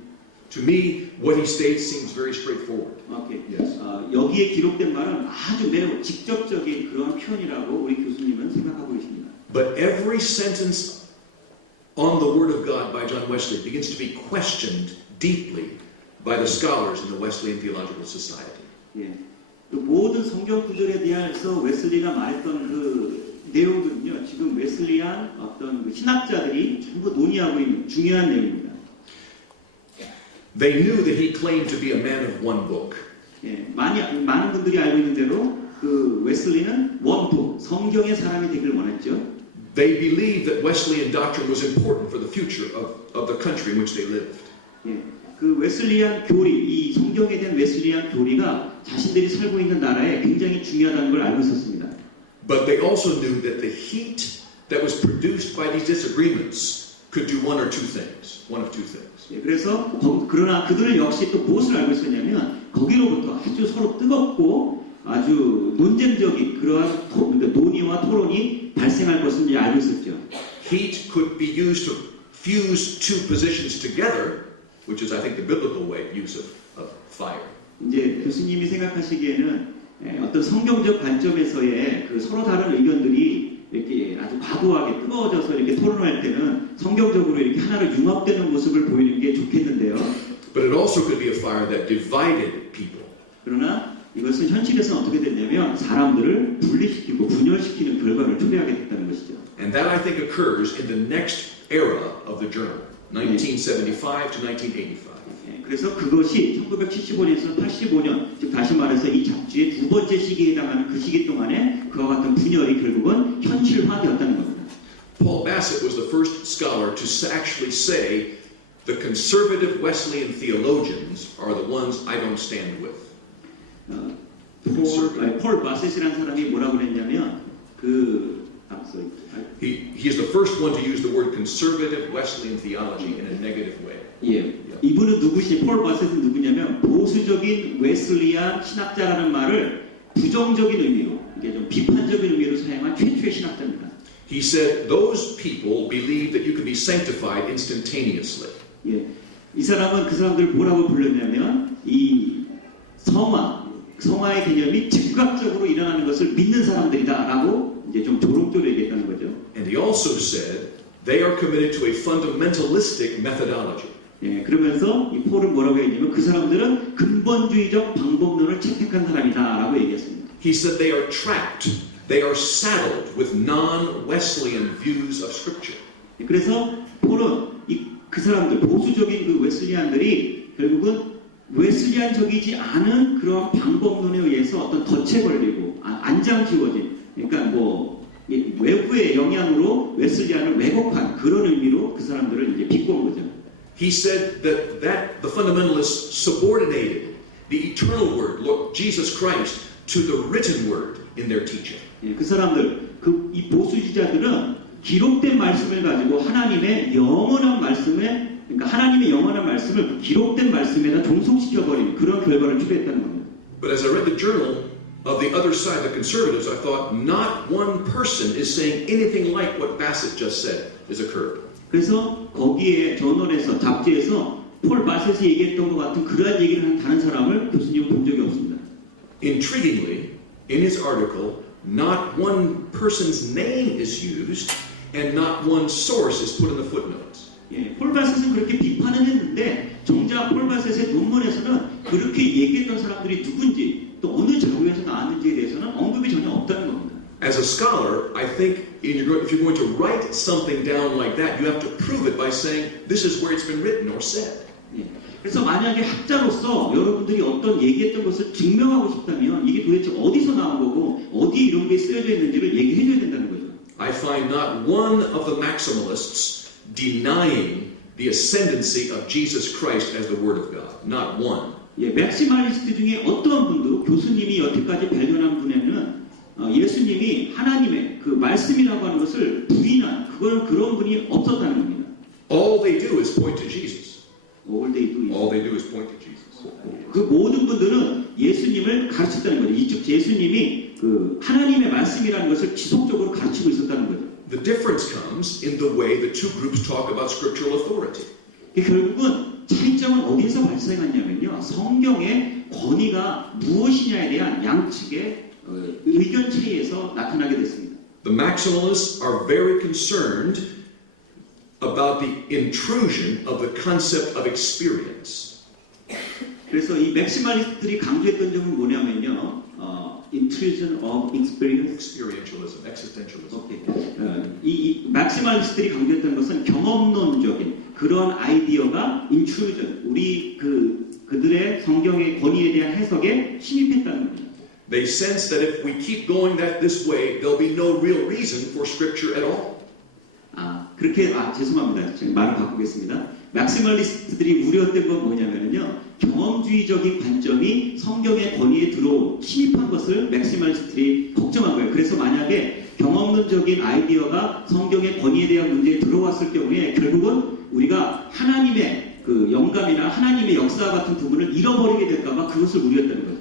To me, what he states seems very straightforward. Okay. Yes. 여기에 기록된 말은 아주 매우 직접적인 그런 표현이라고 우리 교수님은 생각하고 계십니다. But every sentence on the Word of God by John Wesley begins to be questioned deeply by the scholars in the Wesleyan Theological Society. 예. 그 모든 성경 구절에 대해서 웨슬리가 말했던 그 내용은요, 지금 웨슬리안 어떤 그 신학자들이 전부 논의하고 있는 중요한 내용입니다. They knew that he claimed to be a man of one book. 예, 많은 분들이 알고 있는 대로 그 웨슬리는 원북, 성경의 사람이 되길 원했죠. They believed that Wesleyan doctrine was important for the future of the country in which they lived. 예, 그 웨슬리안 교리, 이 성경에 대한 웨슬리안 교리가 자신들이 살고 있는 나라에 굉장히 중요하다는 걸 알고 있었습니다. But they also knew that the heat that was produced by these disagreements could do one or two things. One of two things. 예, 그래서 그러나 그들 역시 또 무엇을 알고 있었냐면 거기로부터 아주 서로 뜨겁고 아주 논쟁적인 그러한 논의와 토론이 발생할 것을 알고 있었죠. Heat could be used to fuse two positions together, which is, I think, the biblical way use of fire. 이제 교수님이 생각하시기에는 어떤 성경적 관점에서의 그 서로 다른 의견들이 이렇게 아주 과도하게 뜨거워져서 이렇게 토론할 때는 성경적으로 이렇게 하나로 융합되는 모습을 보이는 게 좋겠는데요. But it also could be a fire that divided people. 그러나 이것은 현실에서 어떻게 됐냐면 사람들을 분리시키고 분열시키는 결과를 초래하게 됐다는 것이죠. And that, I think, occurs in the next era of the journal, 1975 to 1985. 그래서 그것이 1975년에서 85년, 즉 다시 말해서 이 잡지의 두 번째 시기에 해당하는 그 시기 동안에 그와 같은 분열이 결국은 현실화되었다는 겁니다. Paul Bassett was the first scholar to actually say the conservative Wesleyan theologians are the ones I don't stand with. 폴 바셋이라는 사람이 뭐라고 그랬냐면 He is the first one to use the word conservative Wesleyan theology in a negative way. 예. 이분은 폴 바셋은 누구냐면 보수적인 웨슬리안 신학자라는 말을 부정적인 의미로, 이게 좀 비판적인 의미로 사용한 최초의 신학자입니다. He said those people believe that you can be sanctified instantaneously. 예, 이 사람은 그 사람들을 뭐라고 불렀냐면 이 성화의 개념이 즉각적으로 일어나는 것을 믿는 사람들이다라고 이제 좀 조롱조로 얘기했다는 거죠. And he also said they are committed to a fundamentalistic methodology. 예, 그러면서 이 폴은 뭐라고 했냐면 그 사람들은 근본주의적 방법론을 채택한 사람이다라고 얘기했습니다. He said they are trapped, they are saddled with non-Wesleyan views of Scripture. 예, 그래서 폴은 그 사람들 보수적인 그 웨슬리안들이 결국은 웨슬리안적이지 않은 그런 방법론에 의해서 어떤 덫에 걸리고 안장 지워진 그러니까 뭐 외부의 영향으로 웨슬리안을 왜곡한 그런 의미로 그 사람들을 이제 비꼬은 거죠. He said that the fundamentalists subordinated the eternal word, Lord Jesus Christ, to the written word in their teaching. 예, 그 사람들, 이 보수주의자들은 기록된 말씀을 가지고 하나님의 영원한 말씀에, 그러니까 하나님의 영원한 말씀을 기록된 말씀에다 종속시켜버리는 그런 결과를 초래했다는 겁니다. But as I read the journal of the other side, the conservatives, I thought not one person is saying anything like what Bassett just said has occurred. 그래서 거기에 저널에서 잡지에서 폴 바셋이 얘기했던 것 같은 그러한 얘기를 한 다른 사람을 교수님은 본 적이 없습니다. Intriguingly, in his article, not one person's name is used and not one source is put in the footnotes. 예, 폴 바셋은 그렇게 비판을 했는데 정작 폴 바셋의 논문에서는 그렇게 얘기했던 사람들이 누군지 또 어느 자료에서 나왔는지에 대해서는 언급이 전혀 없다는 겁니다. As a scholar, I think if you're going to write something down like that, you have to prove it by saying this is where it's been written or said. 예, 그래서 만약에 학자로서 여러분들이 어떤 얘기했던 것을 증명하고 싶다면 이게 도대체 어디서 나온 거고 어디 이런 게 쓰여져 있는지를 얘기해줘야 된다는 거죠. I find not one of the maximalists denying the ascendancy of Jesus Christ as the Word of God. Not one. 예, 맥시말리스트 중에 어떤 분도 교수님이 여태까지 발견한 분에는 예수님이 하나님의 그 말씀이라고 하는 것을 부인한 그런 분이 없었다는 겁니다. All they do is point to Jesus. All they do is point to Jesus. 그 모든 분들은 예수님을 가르쳤다는 거죠. 이쪽 예수님이 그 하나님의 말씀이라는 것을 지속적으로 가르치고 있었다는 거죠. The difference comes in the way the two groups talk about scriptural authority. 결국은 차이점은 어디에서 발생했냐면요. 성경의 권위가 무엇이냐에 대한 양측의 의견 차이에서 나타나게 됐습니다. The maximalists are very concerned about the intrusion of the concept of experience. 그래서 이 맥시말리스트들이 강조했던 점은 뭐냐면요. intrusion of experience. Experientialism, existentialism. 오케이. 이 맥시말리스트들이 강조했던 것은 경험론적인 그런 아이디어가 intrusion, 그들의 성경의 권위에 대한 해석에 침입했다는 겁니다. They sense that if we keep going this way, there'll be no real reason for Scripture at all. 죄송합니다. 제가 말을 바꾸겠습니다. 맥시멀리스트들이 우려했던 건 뭐냐면요. 경험주의적인 관점이 성경의 권위에 침입한 것을 맥시멀리스트들이 걱정한 거예요. 그래서 만약에 경험론적인 아이디어가 성경의 권위에 대한 문제에 들어왔을 경우에 결국은 우리가 하나님의 그 영감이나 하나님의 역사 같은 부분을 잃어버리게 될까봐 그것을 우려했다는 거죠.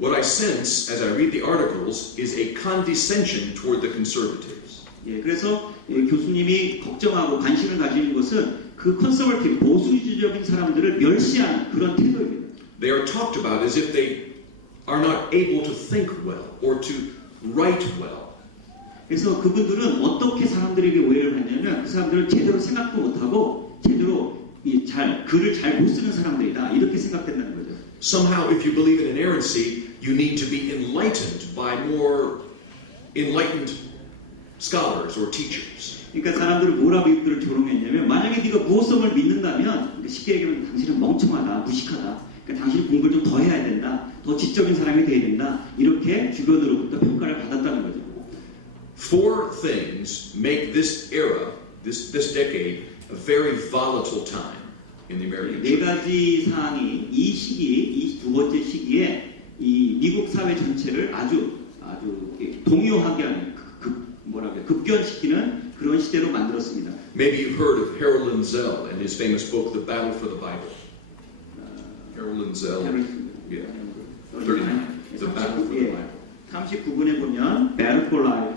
What I sense as I read the articles is a condescension toward the conservatives. 예, 그래서 교수님이 걱정하고 관심을 가지는 것은 그 컨서버티브 보수주의적인 사람들을 멸시하는 그런 태도입니다. They are talked about as if they are not able to think well or to write well. 그래서 그분들은 어떻게 사람들에게 오해를 하냐면 그 사람들은 제대로 생각도 못하고 제대로 글을 잘 못 쓰는 사람들이다 이렇게 생각된다는 거죠. Somehow, if you believe in inerrancy, you need to be enlightened by more enlightened scholars or teachers. 그러니까 사람들은 뭐라고 이들을 조롱했냐면 만약에 네가 무호성을 믿는다면 쉽게 얘기하면 당신은 멍청하다, 무식하다. 그러니까 당신이 공부를 좀 더 해야 된다, 더 지적인 사람이 돼야 된다. 이렇게 주변으로부터 평가를 받았다는 거죠. Four things make this era, this decade, a very volatile time in the American 네 church. 가지 사항이 이 시기, 두 번째 시기에 이 미국 사회 전체를 아주 동요하게 하는 급변시키는 그런 시대로 만들었습니다. Maybe you've heard of Harold Lindsell and his famous book, The Battle for the Bible. Harold Lindsell, yeah, 39, The Battle for the Bible. 39분에 보면 Battle for Life,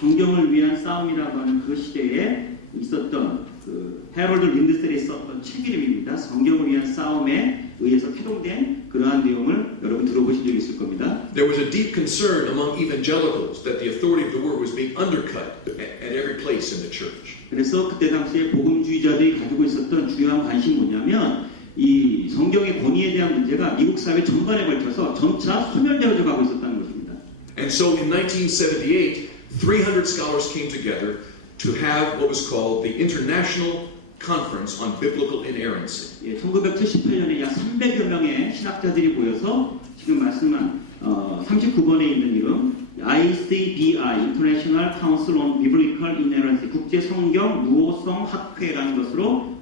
성경을 위한 싸움이라고 하는 그 시대에 있었던 그 해럴드 린드셀이 썼던 책 이름입니다. 성경을 위한 싸움에 의해서 태동된 그러한 내용을 여러분 들어보신 적이 있을 겁니다. There was a deep concern among evangelicals that the authority of the word was being undercut at every place in the church. 그래서 그때 당시에 복음주의자들이 가지고 있었던 중요한 관심이 뭐냐면 이 성경의 권위에 대한 문제가 미국 사회 전반에 걸쳐서 점차 소멸되어져 가고 있었다는 것입니다. And so in 1978, 300 scholars came together to have what was called the International Conference on Biblical Inerrancy. 1978년에 약 300여 명의 신학자들이 모여서 지금 말씀한 39번에 있는 이름 ICBI International Council on Biblical Inerrancy 국제 성경 무호성 학회라는 것으로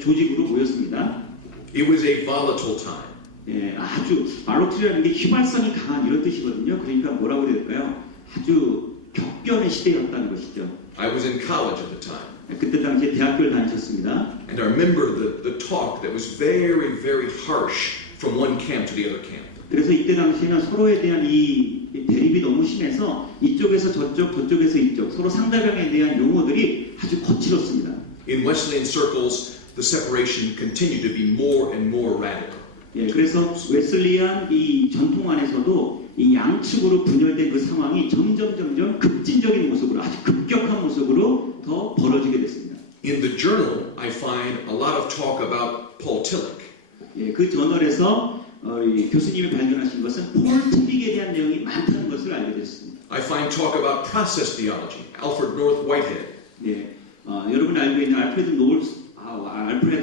조직으로 모였습니다. It was a volatile time. 예, 아주 말로트라는 게 휘발성이 강한 이런 뜻이거든요. 그러니까 뭐라고 해야 될까요? 아주 격변의 시대였다는 것이죠. I was in college at the time. 그때 당시에 대학교를 다니셨습니다. And I remember the talk that was very, very harsh from one camp to the other camp. 그래서 이때 당시에는 서로에 대한 이 대립이 너무 심해서 이쪽에서 저쪽, 저쪽에서 이쪽 서로 상대방에 대한 용어들이 아주 거칠었습니다. In Wesleyan circles, the separation continued to be more and more radical. 예, 그래서 웨슬리안 이 전통 안에서도 이 양측으로 분열된 그 상황이 점점 급진적인 모습으로 아주 급격한 모습으로 더 벌어지게 됐습니다. In the journal, I find a lot of talk about Paul Tillich. 예, 그 저널에서 이 교수님이 발견하신 것은 폴 tillich에 대한 내용이 많다는 것을 알게 됐습니다. I find talk about process theology, Alfred North Whitehead. 예, 여러분이 알고 있는 알프레드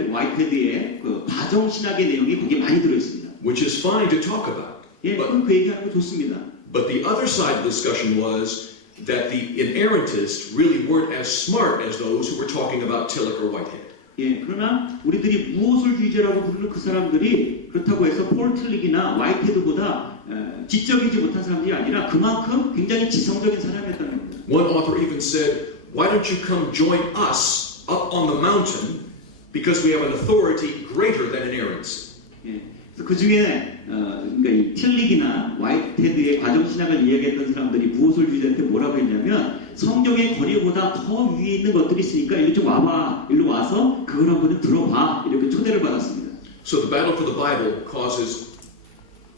화이트헤드의 그 과정 신학의 내용이 거기에 많이 들어 있습니다. Which is fine to talk about. 예, 그 얘기하는 거 좋습니다. But the other side of the discussion was that the inerrantists really weren't as smart as those who were talking about Tillich or Whitehead. 예, 그러나 우리들이 무호술주의자라고 부르는 그 사람들이 그렇다고 해서 폴 틸릭이나 화이트헤드보다 지적이지 못한 사람들이 아니라 그만큼 굉장히 지성적인 사람이었다는 겁니다. One author even said, "Why don't you come join us up on the mountain because we have an authority greater than inerrancy." 예, 그 중에 그러니까 이 틸릭이나 화이트헤드의 과정 신학을 이야기했던 사람들이 무호술주의자한테 뭐라고 했냐면 성경의 권위보다 더 위에 있는 것들이 있으니까 일로 좀 와봐, 일로 와서 그걸 한번 들어봐 이렇게 초대를 받았습니다. So the battle for the Bible causes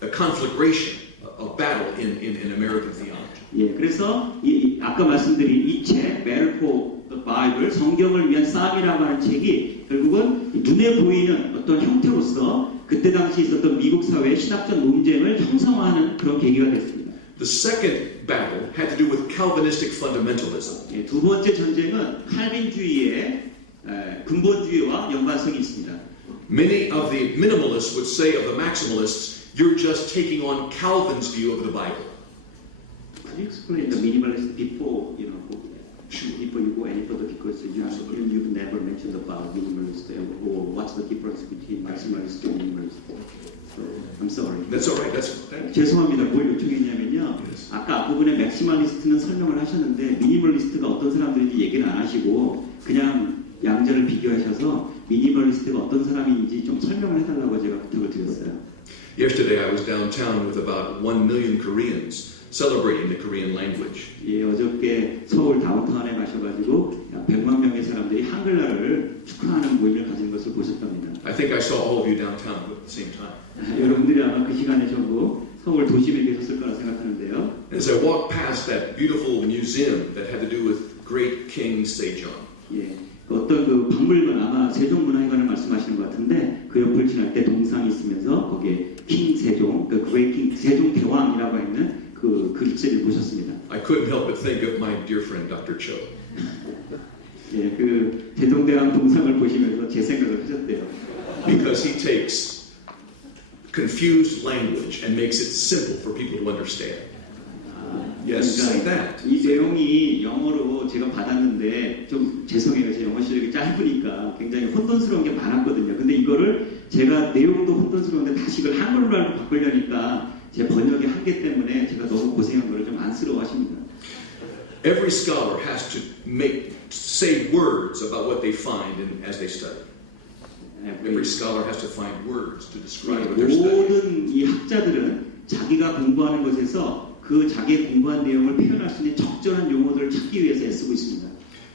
a conflagration, a battle in American theology. 예, 그래서 아까 말씀드린 이 책, Battle for the Bible, 성경을 위한 싸움이라고 하는 책이 결국은 눈에 보이는 어떤 형태로서 그때 당시 있었던 미국 사회의 신학적 논쟁을 형성화하는 그런 계기가 됐습니다. The second battle had to do with Calvinistic fundamentalism. 예, 두 번째 전쟁은 칼빈주의의 근본주의와 연관성이 있습니다. Many of the minimalists would say of the maximalists, you're just taking on Calvin's view of the Bible. Could you explain the minimalist before before you go any further because you've never mentioned about minimalist or what's the difference between maximalist and minimalist? So I'm sorry. That's all right. 죄송합니다. 뭘 요청했냐면요. Yes. 아까 앞부분에 맥시멀리스트는 설명을 하셨는데 미니멀리스트가 어떤 사람들인지 얘기는 안 하시고 그냥 양자를 비교하셔서 미니멀리스트가 어떤 사람인지 좀 설명을 해달라고 제가 부탁을 드렸어요. Yesterday I was downtown with about 1 million Koreans celebrating the Korean language. 예, 어저께 서울 다운타운에 가셔가지고 약 100만 명의 사람들이 한글날을 축하하는 모임을 가진 것을 보셨답니다. I think I saw all of you downtown at the same time. 여러분들이 아마 그 시간에 전부 서울 도심에 계셨을 거라 생각하는데요. As I walked past that beautiful museum that had to do with great King Sejong, 예, 어떤 그 박물관 아마 세종문화회관을 말씀하시는 것 같은데 그 옆을 지날 때 동상이 있으면서 거기에 킹 세종, 그 그레이트 킹 세종 대왕이라고 있는 그 글씨를 보셨습니다. I couldn't help but think of my dear friend Dr. Cho. 예, 그 세종대왕 동상을 보시면서 제 생각을 하셨대요. Because he takes confused language and makes it simple for people to understand. Yes, like that. 이 내용이 영어로 제가 받았는데 좀 죄송해요. 제 영어 실력이 짧으니까 굉장히 혼돈스러운 게 많았거든요. 근데 이거를 제가 내용도 혼돈스러운데 다시 이걸 한글로 바꾸려니까 제 번역의 한계 때문에 제가 너무 고생한 걸 좀 안쓰러워하십니다. Every scholar has to say words about what they find as they study. Every scholar has to find words to describe what they're studying. 모든 이 학자들은 자기가 공부하는 것에서 그 자기의 공부한 내용을 표현할 수 있는 적절한 용어들을 찾기 위해서 애쓰고 있습니다.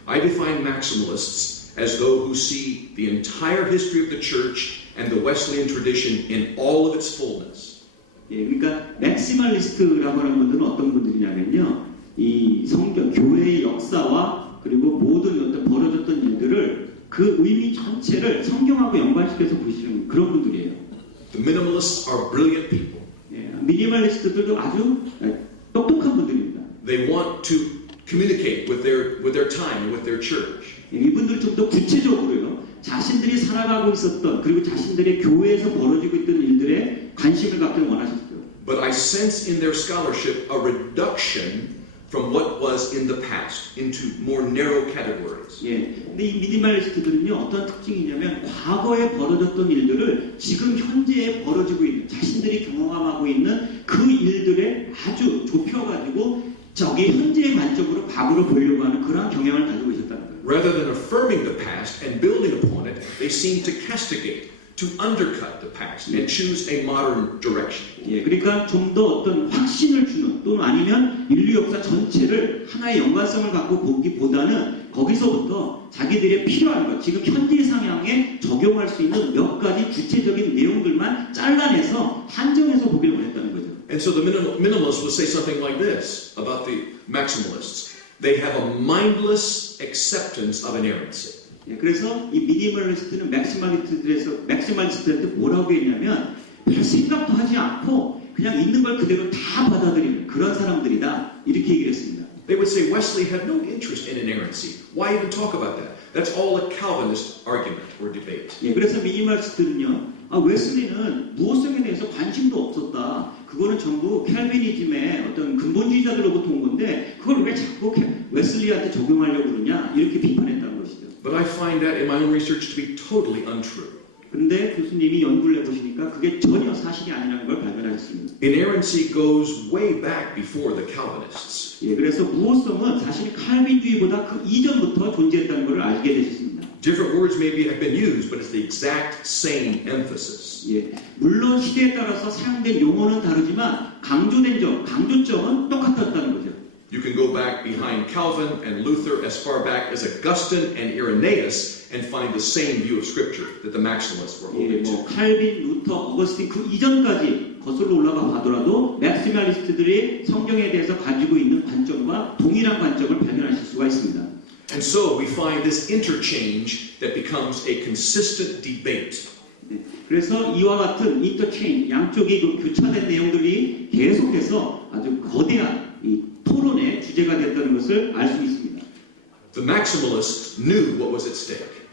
I define maximalists as those who see the entire history of the church and the Wesleyan tradition in all of its fullness. 예, 그러니까 맥시멀리스트라고 하는 분들은 어떤 분들이냐면요, 이 성경 교회의 역사와 그리고 모든 어떤 벌어졌던 일들을 그 의미 전체를 성경하고 연관시켜서 보시는 그런 분들이에요. The minimalists are brilliant people. 예, 미니멀리스트들도 아주 똑똑한 분들입니다. They want to communicate with their time and with their church. 예, 이분들 좀 더 구체적으로요, 자신들이 살아가고 있었던 그리고 자신들의 교회에서 벌어지고 있던 일들에 관심을 갖기를 원하셨어요. But I sense in their scholarship a reduction from what was in the past into more narrow categories. 예, 근데 이 미니멀리스트들은요, 어떤 특징이냐면 과거에 벌어졌던 일들을 지금 현재에 벌어지고 있는 자신들이 경험하고 있는 그 일들에 아주 좁혀가지고 저기 현재의 관점으로 과거를 보려고 하는 그러한 경향을 가지고 있었다는 거예요. Rather than affirming the past and building upon it, they seem to castigate, to undercut the past and choose a modern direction. 예, 그러니까 좀 더 어떤 확신을 주는 또는 아니면 인류 역사 전체를 하나의 연관성을 갖고 보기보다는 거기서부터 자기들의 필요한 것, 지금 현재 상황에 적용할 수 있는 몇 가지 구체적인 내용들만 잘라내서 한정해서 보기를 원했다는 거죠. And so the minimalists would say something like this about the maximalists. They have a mindless acceptance of inerrancy. 예, 그래서 이 미니멀리스트는 맥시멀리스트한테 뭐라고 했냐면 별 생각도 하지 않고 그냥 있는 걸 그대로 다 받아들이는 그런 사람들이다, 이렇게 얘기를 했습니다. They would say Wesley had no interest in inerrancy. Why even talk about that? That's all a Calvinist argument or debate. 예, 그래서 미니멀리스트는요, 웨슬리는 무호성에 대해서 관심도 없었다. 그거는 전부 캘비니즘의 어떤 근본주의자들로부터 온 건데 그걸 왜 자꾸 웨슬리한테 적용하려고 그러냐, 이렇게 비판했다는 것이죠. But I find that in my own research to be totally untrue. 그런데 교수님이 연구를 해보시니까 그게 전혀 사실이 아니라는 걸 발견하셨습니다. Inerrancy goes way back before the Calvinists. 예, 그래서 무호성은 사실 칼빈주의보다 그 이전부터 존재했다는 것을 알게 되셨습니다. Different words maybe have been used, but it's the exact same emphasis. 예, 물론 시대에 따라서 사용된 용어는 다르지만 강조된 점, 강조점은 똑같았다는 거죠. You can go back behind Calvin and Luther as far back as Augustine and Irenaeus and find the same view of Scripture that the maximalists were 예, holding to. 뭐 칼빈, 루터, 어거스틴 그 이전까지 거슬러 올라가 봐더라도 맥시멀리스트들이 성경에 대해서 가지고 있는 관점과 동일한 관점을 발견하실 수가 있습니다. And so we find this interchange that becomes a consistent debate. 네, 그래서 이와 같은 인터체인, 양쪽이 그 교차된 내용들이 계속해서 아주 거대한 이 토론의 주제가 됐다는 것을 알 수 있습니다. The maximalists knew what was at stake.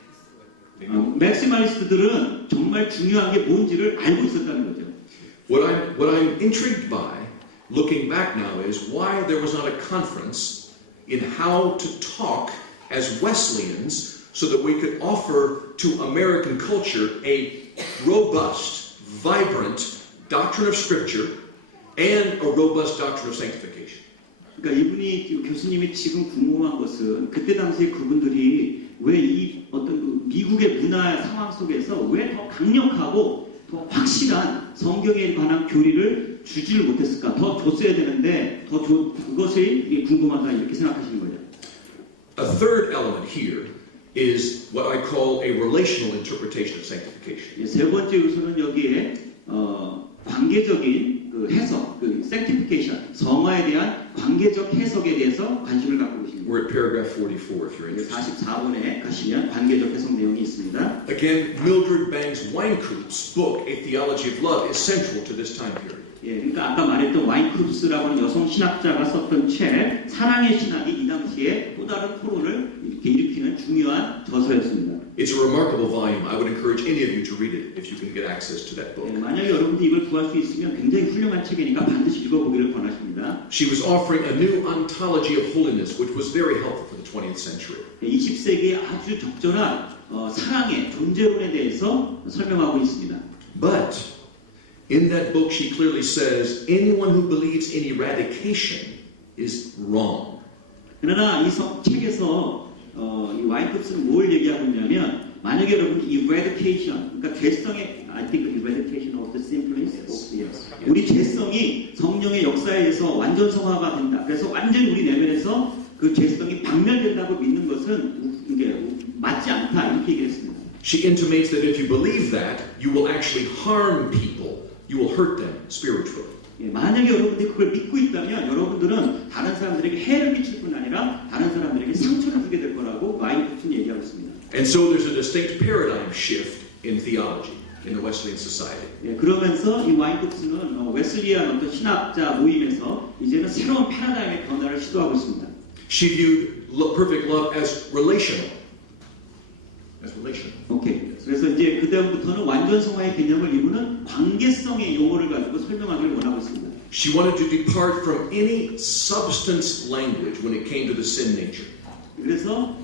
맥시멀리스트들은 정말 중요한 게 뭔지를 알고 있었다는 거죠. What I'm intrigued by, looking back now, is why there was not a conference in how to talk as Wesleyans so that we could offer to American culture a robust, vibrant doctrine of Scripture and a robust doctrine of sanctification. 그러니까 이분이 교수님이 지금 궁금한 것은 그때 당시에 그분들이 왜 이 어떤 그 미국의 문화 상황 속에서 왜 더 강력하고 더 확실한 성경에 관한 교리를 주지를 못했을까? 더 줬어야 되는데 그것이 궁금하다, 이렇게 생각하시는 거예요. A third element here is what I call a relational interpretation of sanctification. 세 번째 요소는 여기에 관계적인 그 해석, 그 sanctification, 성화에 대한 관계적 해석에 대해서 관심을 갖고 계십니다. We're at paragraph 44 if you're interested. 44번에 가시면 관계적 해석 내용이 있습니다. Again, Mildred Banks Weinkoop's book, A Theology of Love, is central to this time period. 예, 그러니까 아까 말했던 와인크룹스라고 하는 여성 신학자가 썼던 책 사랑의 신학이 이 당시에 또 다른 토론을 이렇게 일으키는 중요한 저서였습니다. It's a remarkable volume. I would encourage any of you to read it if you can get access to that book. 예, 만약에 여러분들이 이걸 구할 수 있으면 굉장히 훌륭한 책이니까 반드시 읽어보기를 권하십니다. She was offering a new ontology of holiness, which was very helpful for the 20th century. 20세기에 아주 적절한 사랑의 존재론에 대해서 설명하고 있습니다. But in that book, she clearly says anyone who believes in eradication is wrong. 그러나 이 책에서 이 와인크룹스는 뭘 얘기하고 있냐면 만약에 여러분 eradication, 그러니까 개성의 I think eradication of the sinfulness. Yes. 우리 죄성이 성령의 역사에 의해서 완전 성화가 된다. 그래서 완전히 우리 내면에서 그 죄성이 박멸된다고 믿는 것은 이게 맞지 않다 이렇게 얘기했습니다. She intimates that if you believe that, you will actually harm people. You will hurt them spiritually. 예, 만약에 여러분들이 그걸 믿고 있다면 여러분들은 다른 사람들에게 해를 미칠 뿐 아니라 다른 사람들에게 상처를 주게 될 거라고 와인kups는 얘기하고 있습니다. And so there's a distinct paradigm shift in theology in the Wesleyan society. 예, 그러면서 이 와인kups는 웨슬리안 어떤 신학자 모임에서 이제는 새로운 패러다임의 변화를 시도하고 있습니다. She viewed perfect love as relational. As relational. 오케이. 그래서 이제 그다음부터는 완전 성화의 개념을 이루는 관계성의 용어를 가지고 설명하기를 원하고 있습니다. She wanted to depart from any substance language when it came to the sin nature. 그래서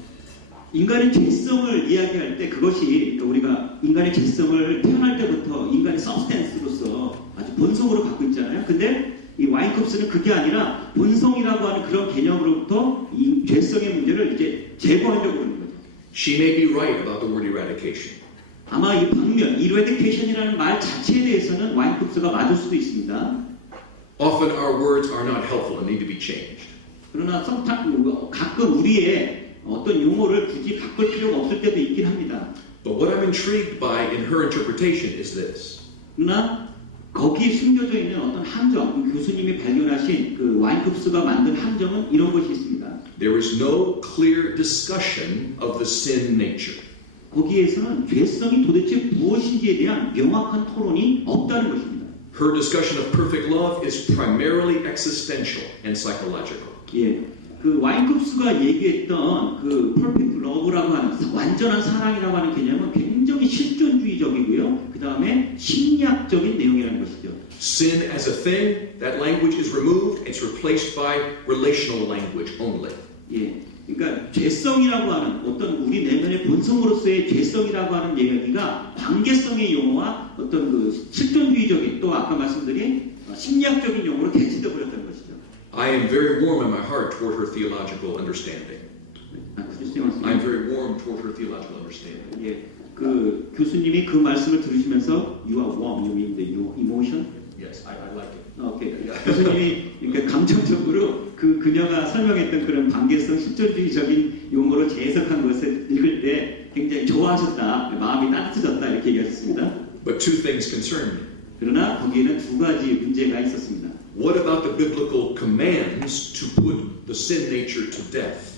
인간의 죄성을 이야기할 때 그것이 우리가 인간의 죄성을 태어날 때부터 인간의 서브스텐스로서 아주 본성으로 갖고 있잖아요. 근데 이 와인kups는 그게 아니라 본성이라고 하는 그런 개념으로부터 이 죄성의 문제를 이제 제거하려고 하는 거죠. She may be right about the word eradication. 아마 이 방면, eradication이라는 말 자체에 대해서는 와인kups가 맞을 수도 있습니다. Often our words are not helpful and need to be changed. 그러나 가끔 우리의 어떤 용어를 굳이 바꿀 필요가 없을 때도 있긴 합니다. But what I'm intrigued by in her interpretation is this. 그러나 거기에 숨겨져 있는 어떤 함정, 교수님이 발견하신 그 와인kups가 만든 함정은 이런 것이 있습니다. There is no clear discussion of the sin nature. 거기에서는 죄성이 도대체 무엇인지에 대한 명확한 토론이 없다는 것입니다. Her discussion of perfect love is primarily existential and psychological. 예, 그 와인kups가 얘기했던 그 perfect love라고 하는 완전한 사랑이라고 하는 개념은 굉장히 실존주의적이고요. 그 다음에 심리학적인 내용이라는 것이죠. Sin as a thing, that language is removed. It's replaced by relational language only. 예, 그러니까 죄성이라고 하는 어떤 우리 내면의 본성으로서의 죄성이라고 하는 얘기가 관계성의 용어와 어떤 그 실존주의적인 또 아까 말씀드린 심리학적인 용어로 대체되어 버렸다는 것이죠. I am very warm in my heart toward her theological understanding. I'm very warm toward her theological understanding. 예, 그 교수님이 그 말씀을 들으시면서 You are warm, you mean the emotion? Yes, I like it. 오케이. 교수님이 그러니까 감정적으로 그녀가 설명했던 그런 관계성 실존주의적인 용어로 재해석한 것을 읽을 때 굉장히 좋아하셨다, 마음이 따뜻해졌다 이렇게 얘기하셨습니다. But two things concern me. 그러나 거기에는 두 가지 문제가 있었습니다. What about the biblical commands to put the sin nature to death?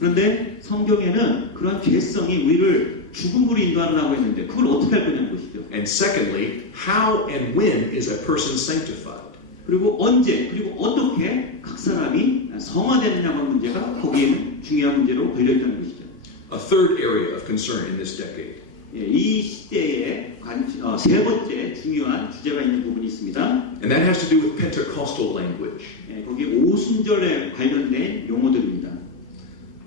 그런데 성경에는 그런 죄성이 우리를 죽음으로 인도하라고 했는데 그걸 어떻게 할 거냐는 것이죠. And secondly, how and when is a person sanctified? 그리고 언제 그리고 어떻게 각 사람이 성화되느냐고 하는 문제가 거기에는 중요한 문제로 걸려있다는 것이죠. A third area of concern in this decade. 예, 이 시대에 세 번째 중요한 주제가 있는 부분이 있습니다. And that has to do with Pentecostal language. 예, 거기에 오순절에 관련된 용어들입니다.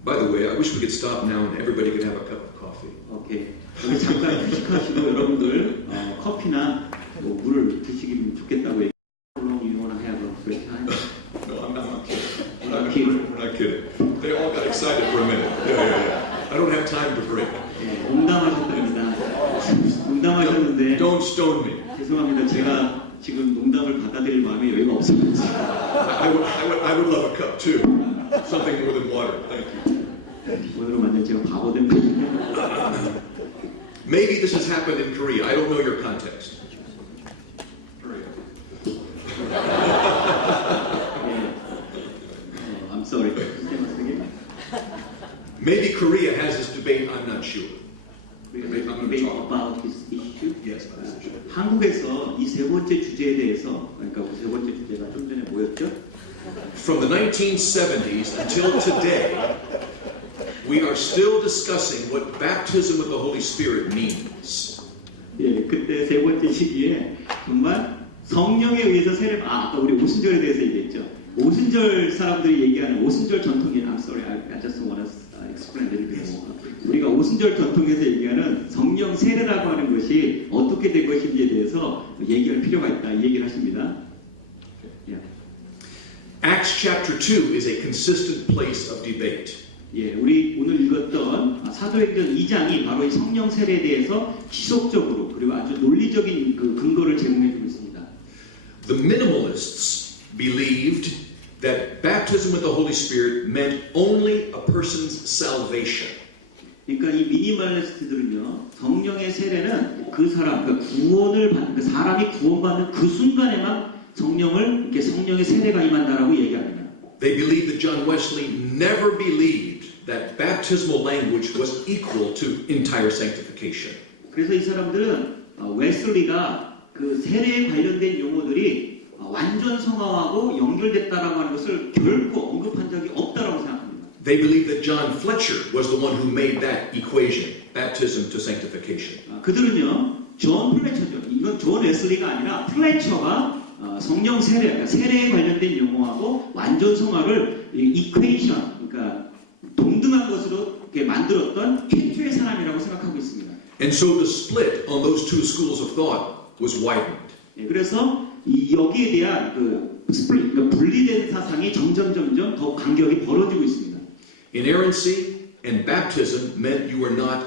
By the way, I wish we could stop now and everybody could have a cup of coffee. 오케이. 여기 잠깐 휴식하시고 여러분들 커피나 뭐 물을 드시기면 좋겠다고 얘기. How long you wanna have a good time? No, I'm not kidding. We're not kidding. They all got excited for a minute. Yeah. I don't have time to break. 예, 농담하셨답니다. 농담하셨는데. Don't stone me. 죄송합니다. 제가 지금 농담을 받아들일 마음이 여유가 없어가지고. I would love a cup too. Something more than water. Thank you. 오늘은 완전 제가 바보 된 분이에요. Maybe this has happened in Korea. I don't know your context. I'm sorry. Maybe Korea has this debate. I'm not sure. debate about this issue. Yes, about this issue. 한국에서 이 세 번째 주제에 대해서 그러니까 세 번째 주제가 좀 전에 뭐였죠? From the 1970s until today, we are still discussing what baptism with the Holy Spirit means. 예, 그때 세 번째 시기에 정말 성령에 의해서 세례 아까 우리 오순절에 대해서 얘기했죠. 오순절 사람들이 얘기하는 오순절 전통이 I'm sorry, I just want to explain a little bit more. 우리가 오순절 전통에서 얘기하는 성령 세례라고 하는 것이 어떻게 된 것인지에 대해서 얘기할 필요가 있다 이 얘기를 하십니다. Acts chapter 2 is a consistent place of debate. 예, 우리 오늘 읽었던 사도행전 2장이 바로 이 성령 세례에 대해서 지속적으로 그리고 아주 논리적인 그 근거를 제공해주고 있습니다. The minimalists believed that baptism with the Holy Spirit meant only a person's salvation. 그러니까 이 미니멀리스트들은요, 성령의 세례는 그 사람, 그 구원을 받는 그 사람이 구원받는 그 순간에만 성령을 이렇게 성령의 세례가 임한다라고 얘기합니다. They believed that John Wesley never believed that baptismal language was equal to entire sanctification. 그래서 이 사람들은 웨슬리가 그 세례에 관련된 용어들이 완전 성화하고 연결됐다라고 하는 것을 결코 언급한 적이 없다라고 생각합니다. They believed that John Fletcher was the one who made that equation, baptism to sanctification. 그들은요, 존 플래처죠. 이건 존 웨슬리가 아니라 플래처가 성령 세례, 그러니까 세례에 관련된 용어하고 완전 성화를 이퀘이션, 그러니까 동등한 것으로 이렇게 만들었던 최초의 사람이라고 생각하고 있습니다. And so the split on those two schools of thought was widened. 그래서 여기에 대한 그 스플릿, 그러니까 분리된 사상이 점점 더 간격이 벌어지고 있습니다. Inerrancy and baptism meant you were not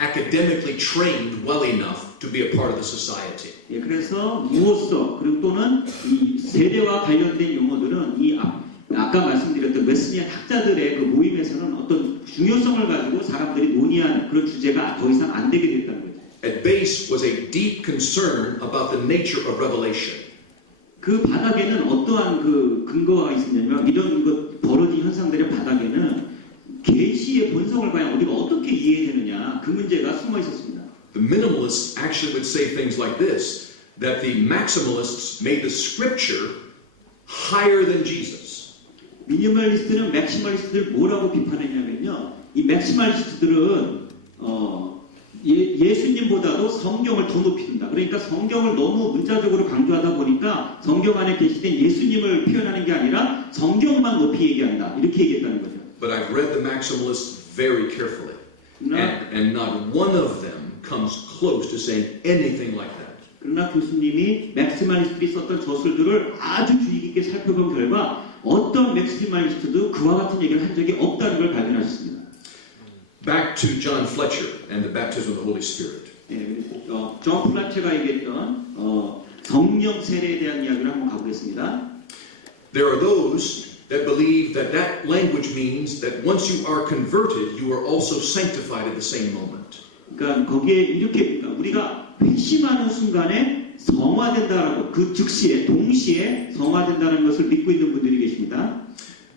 academically trained well enough to be a part of the society. 그래서 무엇서 그리고 또는 이 세례와 관련된 용어들은 이 아까 말씀드렸던 웨슬리안 학자들의 그 모임에서는 어떤 중요성을 가지고 사람들이 논의하는 그런 주제가 더 이상 안 되게 됐다는 거죠. At base was a deep concern about the nature of revelation. 그 바닥에는 어떠한 그 근거가 있었냐면 이런 것 벌어진 현상들의 바닥에는 계시의 본성을 과연 우리가 어떻게 이해되느냐 그 문제가 숨어 있었습니다. The minimalists actually would say things like this, that the maximalists made the scripture higher than Jesus. 미니멀리스트는 맥시멀리스트들 뭐라고 비판했냐면요. 이 맥시멀리스트들은 예수님보다도 성경을 더 높이 둔다. 그러니까 성경을 너무 문자적으로 강조하다 보니까 성경 안에 계시된 예수님을 표현하는 게 아니라 성경만 높이 얘기한다. 이렇게 얘기했다는 거죠. But I've read the maximalists very carefully, and not one of them comes close to saying anything like that. 그러나 교수님이 맥시멀리스트들이 썼던 저술들을 아주 주의 깊게 살펴본 결과 어떤 맥시멀리스트도 그와 같은 얘기를 한 적이 없다는 걸 발견하셨습니다. Back to John Fletcher and the baptism of the Holy Spirit. 존 플래처가 얘기했던 성령 세례에 대한 이야기를 한번 가보겠습니다. There are those that believe that that language means that once you are converted, you are also sanctified at the same moment. 그러니까 거기에 이렇게 우리가 회심하는 순간에 성화된다라고 그 즉시에 동시에 성화된다는 것을 믿고 있는 분들이 계십니다.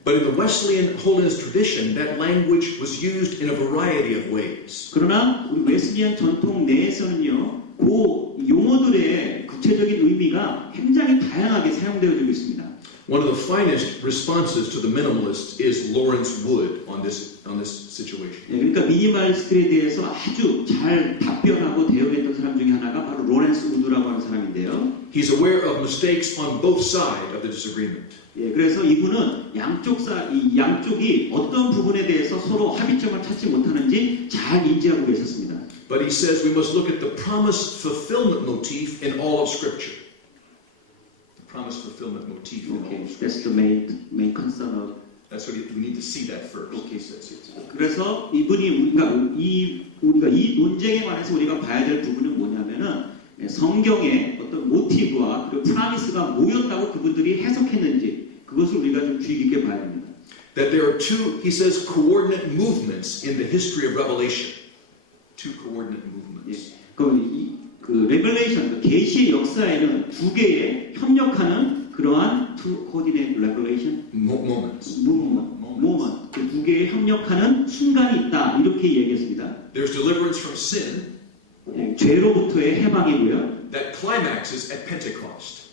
But in the Wesleyan holiness tradition, that language was used in a variety of ways. 그러나 우리 웨슬리안 전통 내에서는요, 그 용어들의 구체적인 의미가 굉장히 다양하게 사용되어지고 있습니다. One of the finest responses to the minimalists is Lawrence Wood on this situation. 그러니까 미니멀리스트에 대해서 아주 잘 답변하고 대응했던 사람 중에 하나가 바로 로렌스 우드라고 하는 사람인데요. He's aware of mistakes on both sides of the disagreement. 그래서 이분은 양쪽이 어떤 부분에 대해서 서로 합의점을 찾지 못하는지 잘 인지하고 계셨습니다. But he says we must look at the promise fulfillment motif in all of Scripture. The promise fulfillment motif in all of Scripture. That's the main concern of. That's what we need to see that first. Okay. 그래서 이분이 우리가 이 논쟁에 관해서 우리가 봐야 될 부분은 뭐냐면은 성경의 어떤 모티브와 그리고 프라미스가 뭐였다고 그분들이 해석했는지 그것을 우리가 좀 주의 깊게 봐야 합니다. That there are two, he says, coordinate movements in the history of Revelation. Two coordinate movements. 그럼 그 레벨레이션, 계시의 역사에는 두 개의 협력하는 그러한 two coordinate revelation Moments. moment, 그 두 개의 협력하는 순간이 있다 이렇게 얘기했습니다. There's deliverance from sin. 죄로부터의 해방이고요. That climaxes at Pentecost.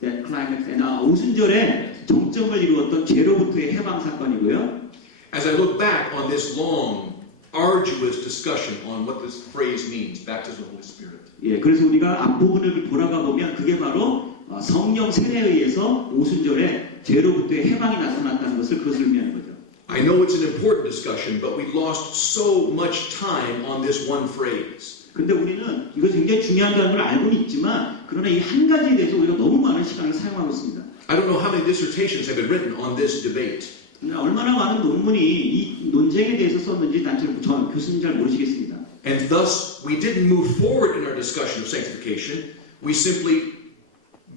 That climax, 오순절에 정점을 이루었던 죄로부터의 해방 사건이고요. As I look back on this long, arduous discussion on what this phrase means, baptism of the Holy Spirit. 그래서 우리가 앞부분을 돌아가 보면 그게 바로 성령 세례에 의해서 오순절에 죄로부터의 해방이 나타났다는 것을 그것을 의미하는 거죠. I know it's an important discussion, but we lost so much time on this one phrase. 근데 우리는 이거 굉장히 중요하다는 걸 알고는 있지만 그러나 이 한 가지에 대해서 우리가 너무 많은 시간을 사용하고 있습니다. I don't know how many dissertations have been written on this debate. 얼마나 많은 논문이 이 논쟁에 대해서 썼는지 전 교수님 잘 모르시겠습니다. And thus, we didn't move forward in our discussion of sanctification. We simply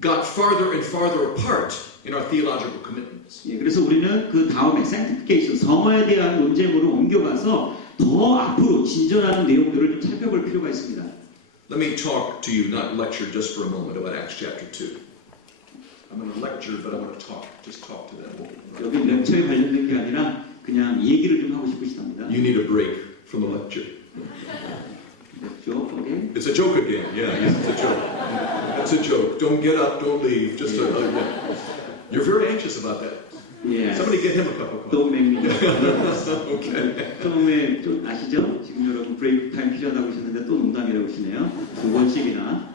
got farther and farther apart in our theological commitments. 예, 그래서 우리는 그 다음에 sanctification, 성화에 대한 논쟁으로 옮겨가서 더 앞으로 진전하는 내용들을 좀 살펴볼 필요가 있습니다. Let me talk to you, not lecture just for a moment, about Acts chapter 2. I'm going to lecture, but I want to talk. Just talk to them. 여기 렉처에 관련된 게 아니라 그냥 얘기를 좀 하고 싶으시답니다. You need a break from the lecture. 렉처, 오케이? It's a joke again. Yeah, yes, it's a joke. It's a joke. Don't get up, don't leave. Just yeah. You're very anxious about that. 예. Somebody get him a cup of coffee. Don't make me nervous. Okay. 처음에 좀 아시죠? 지금 여러분 브레이크 타임 필요하다고 하셨는데 또 농담이라고 하시네요. 두 번씩이나.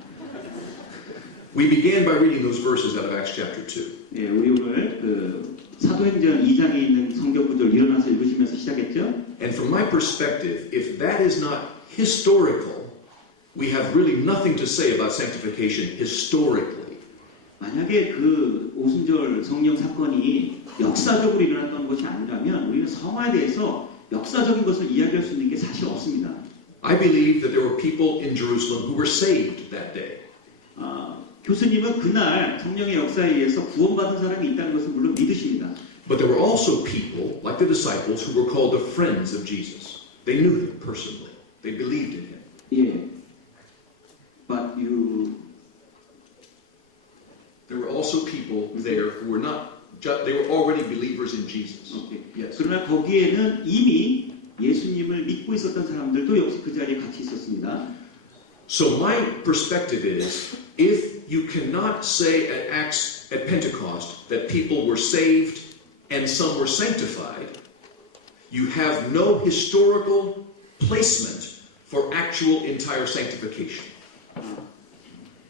We began by reading those verses out of Acts chapter 2. 예, 우리 오늘 그 사도행전 2장에 있는 성경 구절 일어나서 읽으시면서 시작했죠. And from my perspective, if that is not historical, we have really nothing to say about sanctification historically. 만약에 그 오순절 성령 사건이 역사적으로 일어났던 것이 아니라면 우리는 성화에 대해서 역사적인 것을 이야기할 수 있는 게 사실 없습니다. I believe that there were people in Jerusalem who were saved that day. 교수님은 그날 성령의 역사에 의해서 구원받은 사람이 있다는 것을 물론 믿으십니다. But there were also people, like the disciples, who were called the friends of Jesus. They knew him personally. They believed in him. 예. But There were also people there who were not, they were already believers in Jesus. 오케이. Yes. 그러나 거기에는 이미 예수님을 믿고 있었던 사람들도 역시 그 자리에 같이 있었습니다. So my perspective is, if you cannot say at Pentecost that people were saved and some were sanctified, you have no historical placement for actual entire sanctification.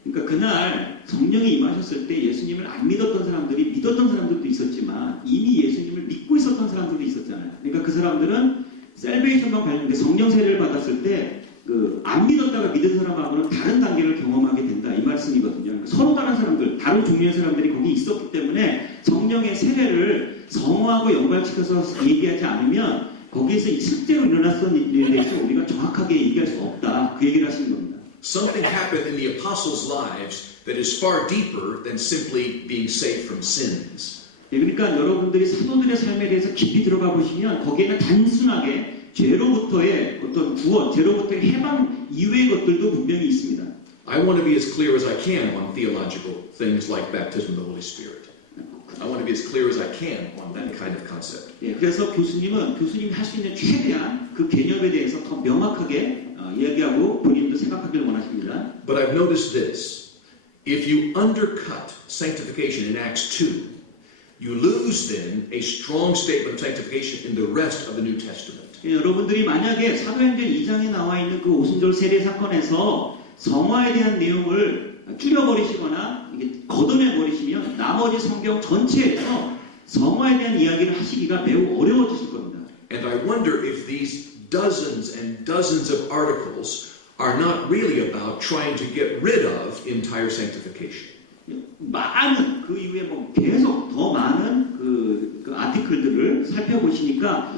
그러니까 그날 성령이 임하셨을 때 예수님을 안 믿었던 사람들이 믿었던 사람들도 있었지만 이미 예수님을 믿고 있었던 사람들도 있었잖아요. 그러니까 그 사람들은 셀베이션과 관련된 성령 세례를 받았을 때 그 안 믿었다가 믿은 사람하고는 다른 단계를 경험하게 된다 이 말씀이거든요. 그러니까 서로 다른 사람들, 다른 종류의 사람들이 거기 있었기 때문에 성령의 세례를 성화하고 연관시켜서 얘기하지 않으면 거기에서 실제로 일어났던 일에 대해서 우리가 정확하게 얘기할 수 없다 그 얘기를 하시는 겁니다. Something happened in the apostles' lives that is far deeper than simply being saved from sins. 예, 그러니까 여러분들이 사도들의 삶에 대해서 깊이 들어가 보시면 거기에는 단순하게 죄로부터의 어떤 구원, 죄로부터의 해방 이외의 것들도 분명히 있습니다. I want to be as clear as I can on theological things like baptism of the Holy Spirit. I want to be as clear as I can on that kind of concept. 예, 그래서 교수님이 할 수 있는 최대한 그 개념에 대해서 더 명확하게 이야기하고 본인도 생각하기를 원하십니다. But I've noticed this. If you undercut sanctification in Acts 2, you lose then a strong statement of sanctification in the rest of the New Testament. 예, 여러분들이 만약에 사도행전 2장에 나와 있는 그 오순절 세례 사건에서 성화에 대한 내용을 줄여버리시거나 이게 걷어내버리시면 나머지 성경 전체에서 성화에 대한 이야기를 하시기가 매우 어려워지실 겁니다. And I wonder if these dozens and dozens of articles are not really about trying to get rid of entire sanctification. 많은 그 이후에 뭐 계속 더 많은 그 아티클들을 살펴보시니까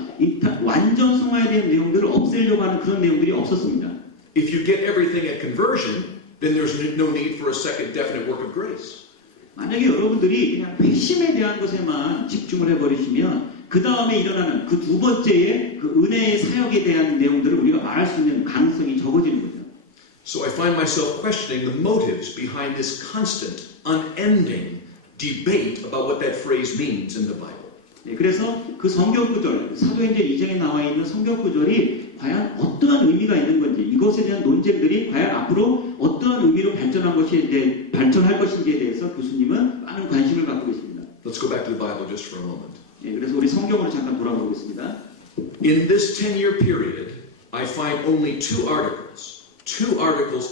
완전 성화에 대한 내용들을 없애려고 하는 그런 내용들이 없었습니다. If you get everything at conversion, then there's no need for a second definite work of grace. 만약에 여러분들이 그냥 회심에 대한 것에만 집중을 해버리시면 그 다음에 일어나는 그 두 번째의 그 은혜의 사역에 대한 내용들을 우리가 말할 수 있는 가능성이 적어지는 거죠. So I find myself questioning the motives behind this constant, unending debate about what that phrase means in the Bible. 네, 그래서 그 성경 구절, 사도행전 2장에 나와 있는 성경 구절이 과연 어떠한 의미가 있는 건지, 이것에 대한 논쟁들이 과연 앞으로 어떠한 의미로 발전할 것인지에 대해서 교수님은 많은 관심을 갖고 계십니다. Let's go back to the Bible just for a moment. 네, 그래서 우리 성경으로 잠깐 돌아보겠습니다. In this 10-year period, I find only two articles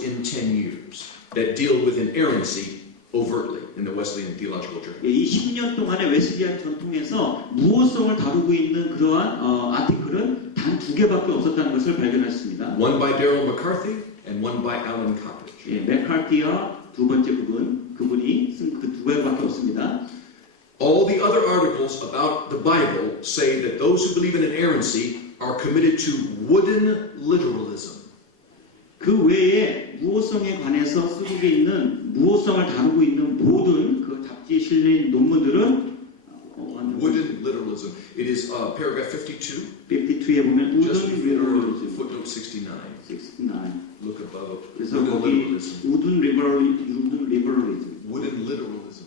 in 10 years that deal with inerrancy overtly in the Wesleyan theological journey. 이 10년 동안의 웨슬리안 전통에서 무호성을 다루고 있는 그러한 아티클은 단 두 개밖에 없었다는 것을 발견했습니다. One by Darrell McCarthy and one by Alan Coppedge. 예, 맥카티와 두 번째 그분이 쓴 그 두 개밖에 없습니다. All the other articles about the Bible say that those who believe in inerrancy are committed to wooden literalism. 그 외에 무호성에 관해서 쓰고 있는 무호성을 다루고 있는 모든 그 잡지에 실린 논문들은 Wooden literalism. It is paragraph 52. 52에 보면 Just 우든 before 리버럴리즘 footnote 69. 69. Look above. 그래서 Wooden 거기 literalism. 우든 리버럴리즘 Wooden literalism.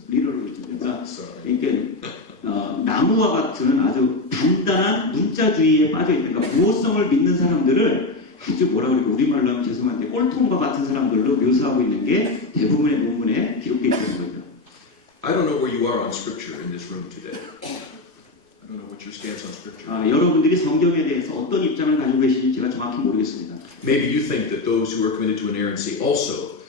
그러니까 Sorry. 이게 나무와 같은 아주 단단한 문자주의에 빠져 있는 그러니까 무호성을 믿는 사람들을 아주 뭐라 그러고 우리말로 하면 죄송한데 꼴통과 같은 사람들로 묘사하고 있는 게 대부분의 논문에 기록되어 있는 거죠. I don't know where you are on scripture in this room today. I don't know what your stance on scripture. 여러분들이 성경에 대해서 어떤 입장을 가지고 계신지 제가 정확히 모르겠습니다. Maybe you think that those who are committed to inerrancy also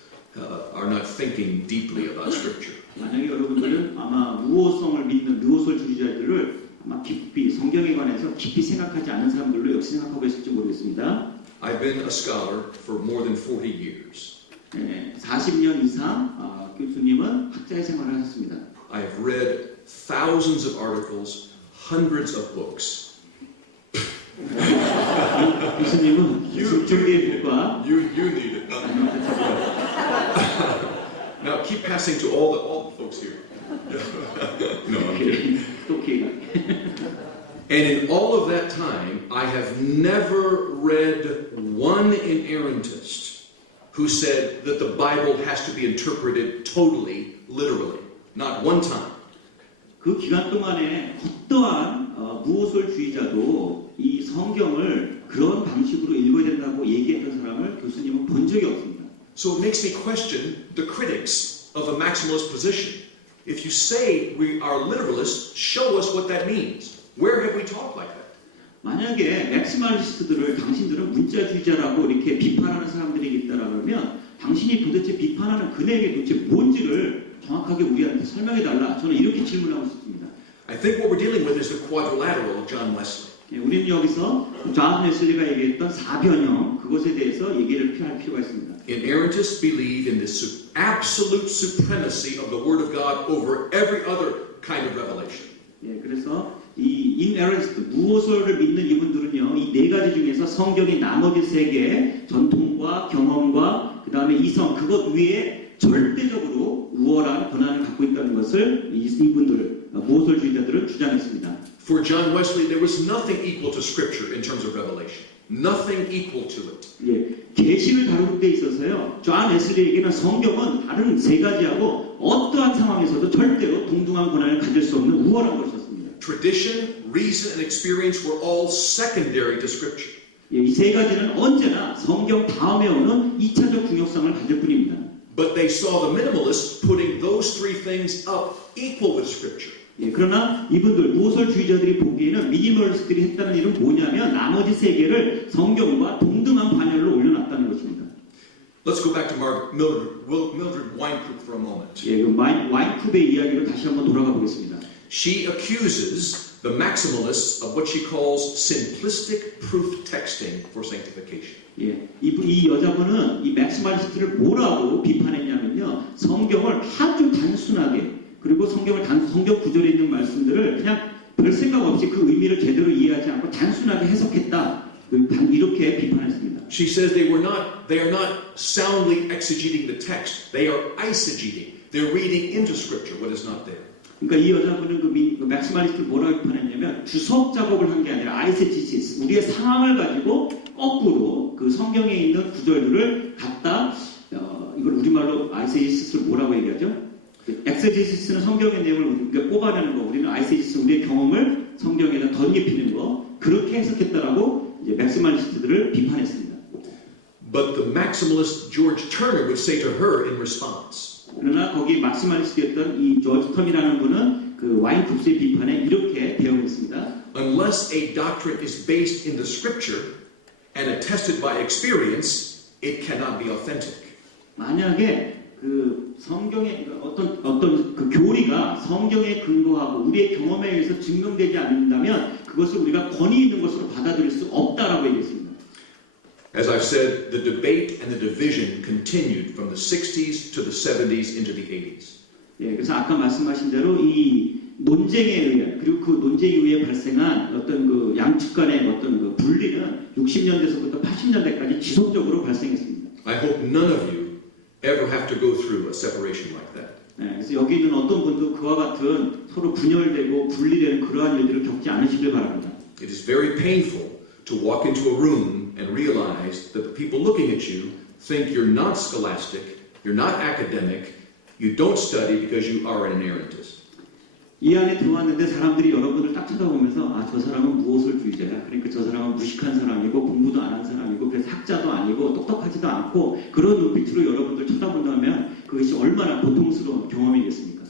are not thinking deeply about scripture. 만약에 여러분들은 아마 무호성을 믿는 무호설주의자들을 아마 깊이 성경에 관해서 깊이 생각하지 않은 사람들로 역시 생각하고 계실지 모르겠습니다. I've been a scholar for more than 40 years. 40년 이상 교수님은 학자의 생활을 하셨습니다. I have read thousands of articles, hundreds of books. 교수님은 수천 개의 북과 You need it. Now keep passing to all the folks here. No, I'm kidding. And in all of that time, I have never read one inerrantist who said that the Bible has to be interpreted totally, literally. Not one time. 그 기간 동안에 어떠한 무호설주의자도 이 성경을 그런 방식으로 읽어야 된다고 얘기했던 사람을 교수님은 본 적이 없습니다. So it makes me question the critics of a maximalist position. If you say we are literalists, show us what that means. Where have we talked like that? 만약에 맥시멀리스트들을 당신들은 문자주의자라고 이렇게 비판하는 사람들이 있다라 그러면 당신이 도대체 비판하는 그 내용이 도대체 뭔지를 정확하게 우리한테 설명해달라. 저는 이렇게 질문하고 싶습니다. I think what we're dealing with is the quadrilateral of John Wesley. 우리는 여기서 존 웨슬리가 얘기했던 사변형 그것에 대해서 얘기를 할 필요가 있습니다. Inerrantists believe in the absolute supremacy of the Word of God over every other kind of revelation. 그래서 이 inerrantist 무호설을 믿는 이분들은요, 이 네 가지 중에서 성경의 나머지 세 개의 전통과 경험과 그 다음에 이성 그것 위에 절대적으로 우월한 권한을 갖고 있다는 것을 이분들 무호설주의자들은 주장했습니다. For John Wesley, there was nothing equal to Scripture in terms of revelation. Nothing equal to it. 계시를 다루는 데 있어서요, 존 웨슬리에게는 성경은 다른 세 가지하고 어떠한 상황에서도 절대로 동등한 권한을 가질 수 없는 우월한 것이었습니다. Tradition, reason, and experience were all secondary to Scripture. 이 세 가지는 언제나 성경 다음에 오는 2차적 중요성을 가질 뿐입니다. But they saw the minimalists putting those three things up equal with Scripture. 그러나 이분들 무호설주의자들이 보기에는 미니멀리스트들이 했다는 일은 뭐냐면 나머지 세 개를 성경과 동등한 반열로 올려놨다는 것입니다. Let's go back to Mildred Weinkrug for a moment. 그 와인쿱의 이야기로 다시 한번 돌아가 보겠습니다. She accuses the maximalists of what she calls simplistic proof texting for sanctification. 이 여자분은 이 맥시멀리스트를 뭐라고 비판했냐면요, 성경을 아주 단순하게 그리고 성경 구절에 있는 말씀들을 그냥 별 생각 없이 그 의미를 제대로 이해하지 않고 단순하게 해석했다. 이렇게 비판했습니다. She says they are not soundly exegeting the text. They are eisegeting. They're reading into Scripture what is not there. 그러니까 이 여자분은 그 맥시멀리스트를 뭐라고 비판했냐면 주석 작업을 한 게 아니라 아이세지시스, 우리의 상황을 가지고 거꾸로 그 성경에 있는 구절들을 갖다 이걸 우리말로 아이세지시스를 뭐라고 얘기하죠? 엑세지시스는 성경의 내용을 우리가 뽑아내는 거, 우리는 아이세지시스 우리의 경험을 성경에다 덧입히는 거, 그렇게 해석했다라고 이제 맥시멀리스트들을 비판했습니다. But the maximalist George Turner would say to her in response. 그러나 거기 막시멀리스트였던 이 조지 텀이라는 분은 그 와인쿱스의 비판에 이렇게 대응했습니다. Unless a doctrine is based in the Scripture and attested by experience, it cannot be authentic. 만약에 그 성경의 어떤 그 교리가 성경에 근거하고 우리의 경험에 의해서 증명되지 않는다면 그것을 우리가 권위 있는 것으로 받아들일 수 없다라고 얘기했습니다. As I've said, the debate and the division continued from the 60s to the 70s into the 80s. 그래서 아까 말씀하신 대로 이 논쟁에 의한 그리고 그 논쟁에 의해 발생한 어떤 그 양측 간의 어떤 그 분리는 60년대서부터 80년대까지 지속적으로 발생했습니다. I hope none of you ever have to go through a separation like that. 네, 그래서 여기 있는 어떤 분도 그와 같은 서로 분열되고 분리되는 그러한 일들을 겪지 않으시길 바랍니다. It is very painful to walk into a room and realize that the people looking at you think you're not scholastic, you're not academic, you don't study because you are an inerrantist. 이 안에 들어왔는데 사람들이 여러분을 딱 쳐다보면서 아, 저 사람은 무오술주의자야. 그러니까 저 사람은 무식한 사람이고 공부도 안 한 사람이고 그래서 학자도 아니고 똑똑하지도 않고 그런 눈빛으로 여러분들 쳐다본다면 그것이 얼마나 고통스러운 경험이겠습니까?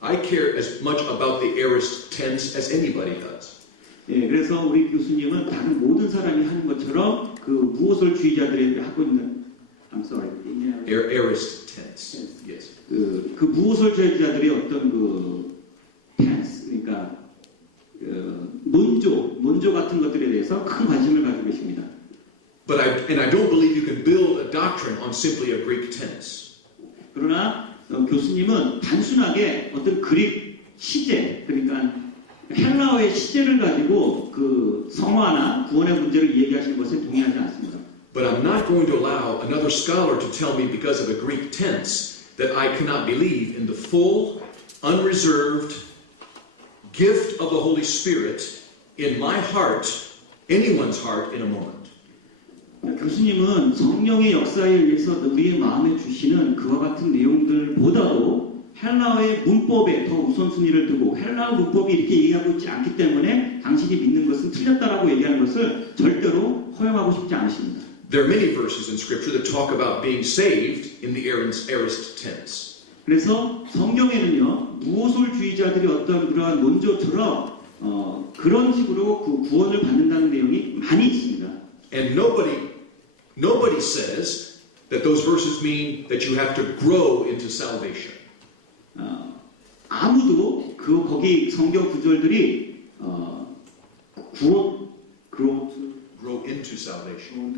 I care as much about the aorist tense as anybody does. 예, 그래서 우리 교수님은 다른 모든 사람이 하는 것처럼 그 무오술주의자들이 하고 있는 I'm sorry. Aorist tense. Yes. 그 무오술주의자들의 어떤 그 tense 그러니까 논조 같은 것들에 대해서 큰 관심을 가지고 계십니다. But I don't believe you can build a doctrine on simply a Greek tense. 그러나 교수님은 단순하게 어떤 그릭 시제 그러니까 헬라어의 시제를 가지고 그 성화나 구원의 문제를 얘기하시는 것에 동의하지 않습니다. But I'm not going to allow another scholar to tell me because of a Greek tense that I cannot believe in the full, unreserved gift of the Holy Spirit in my heart, anyone's heart, in a moment. 교수님은 성령의 역사에 의해서 우리의 마음에 주시는 그와 같은 내용들보다도 헬라어의 문법에 더 우선순위를 두고 헬라어 문법이 이렇게 얘기하고 있지 않기 때문에 당신이 믿는 것은 틀렸다라고 얘기하는 것을 절대로 허용하고 싶지 않으십니다. There are many verses in Scripture that talk about being saved in the aorist tense. 그래서 성경에는요 무오술주의자들이 어떤 그러한 논조처럼 그런 식으로 그 구원을 받는다는 내용이 많이 있습니다. And nobody says that those verses mean that you have to grow into salvation. 아무도 거기 성경 구절들이 Grow into salvation.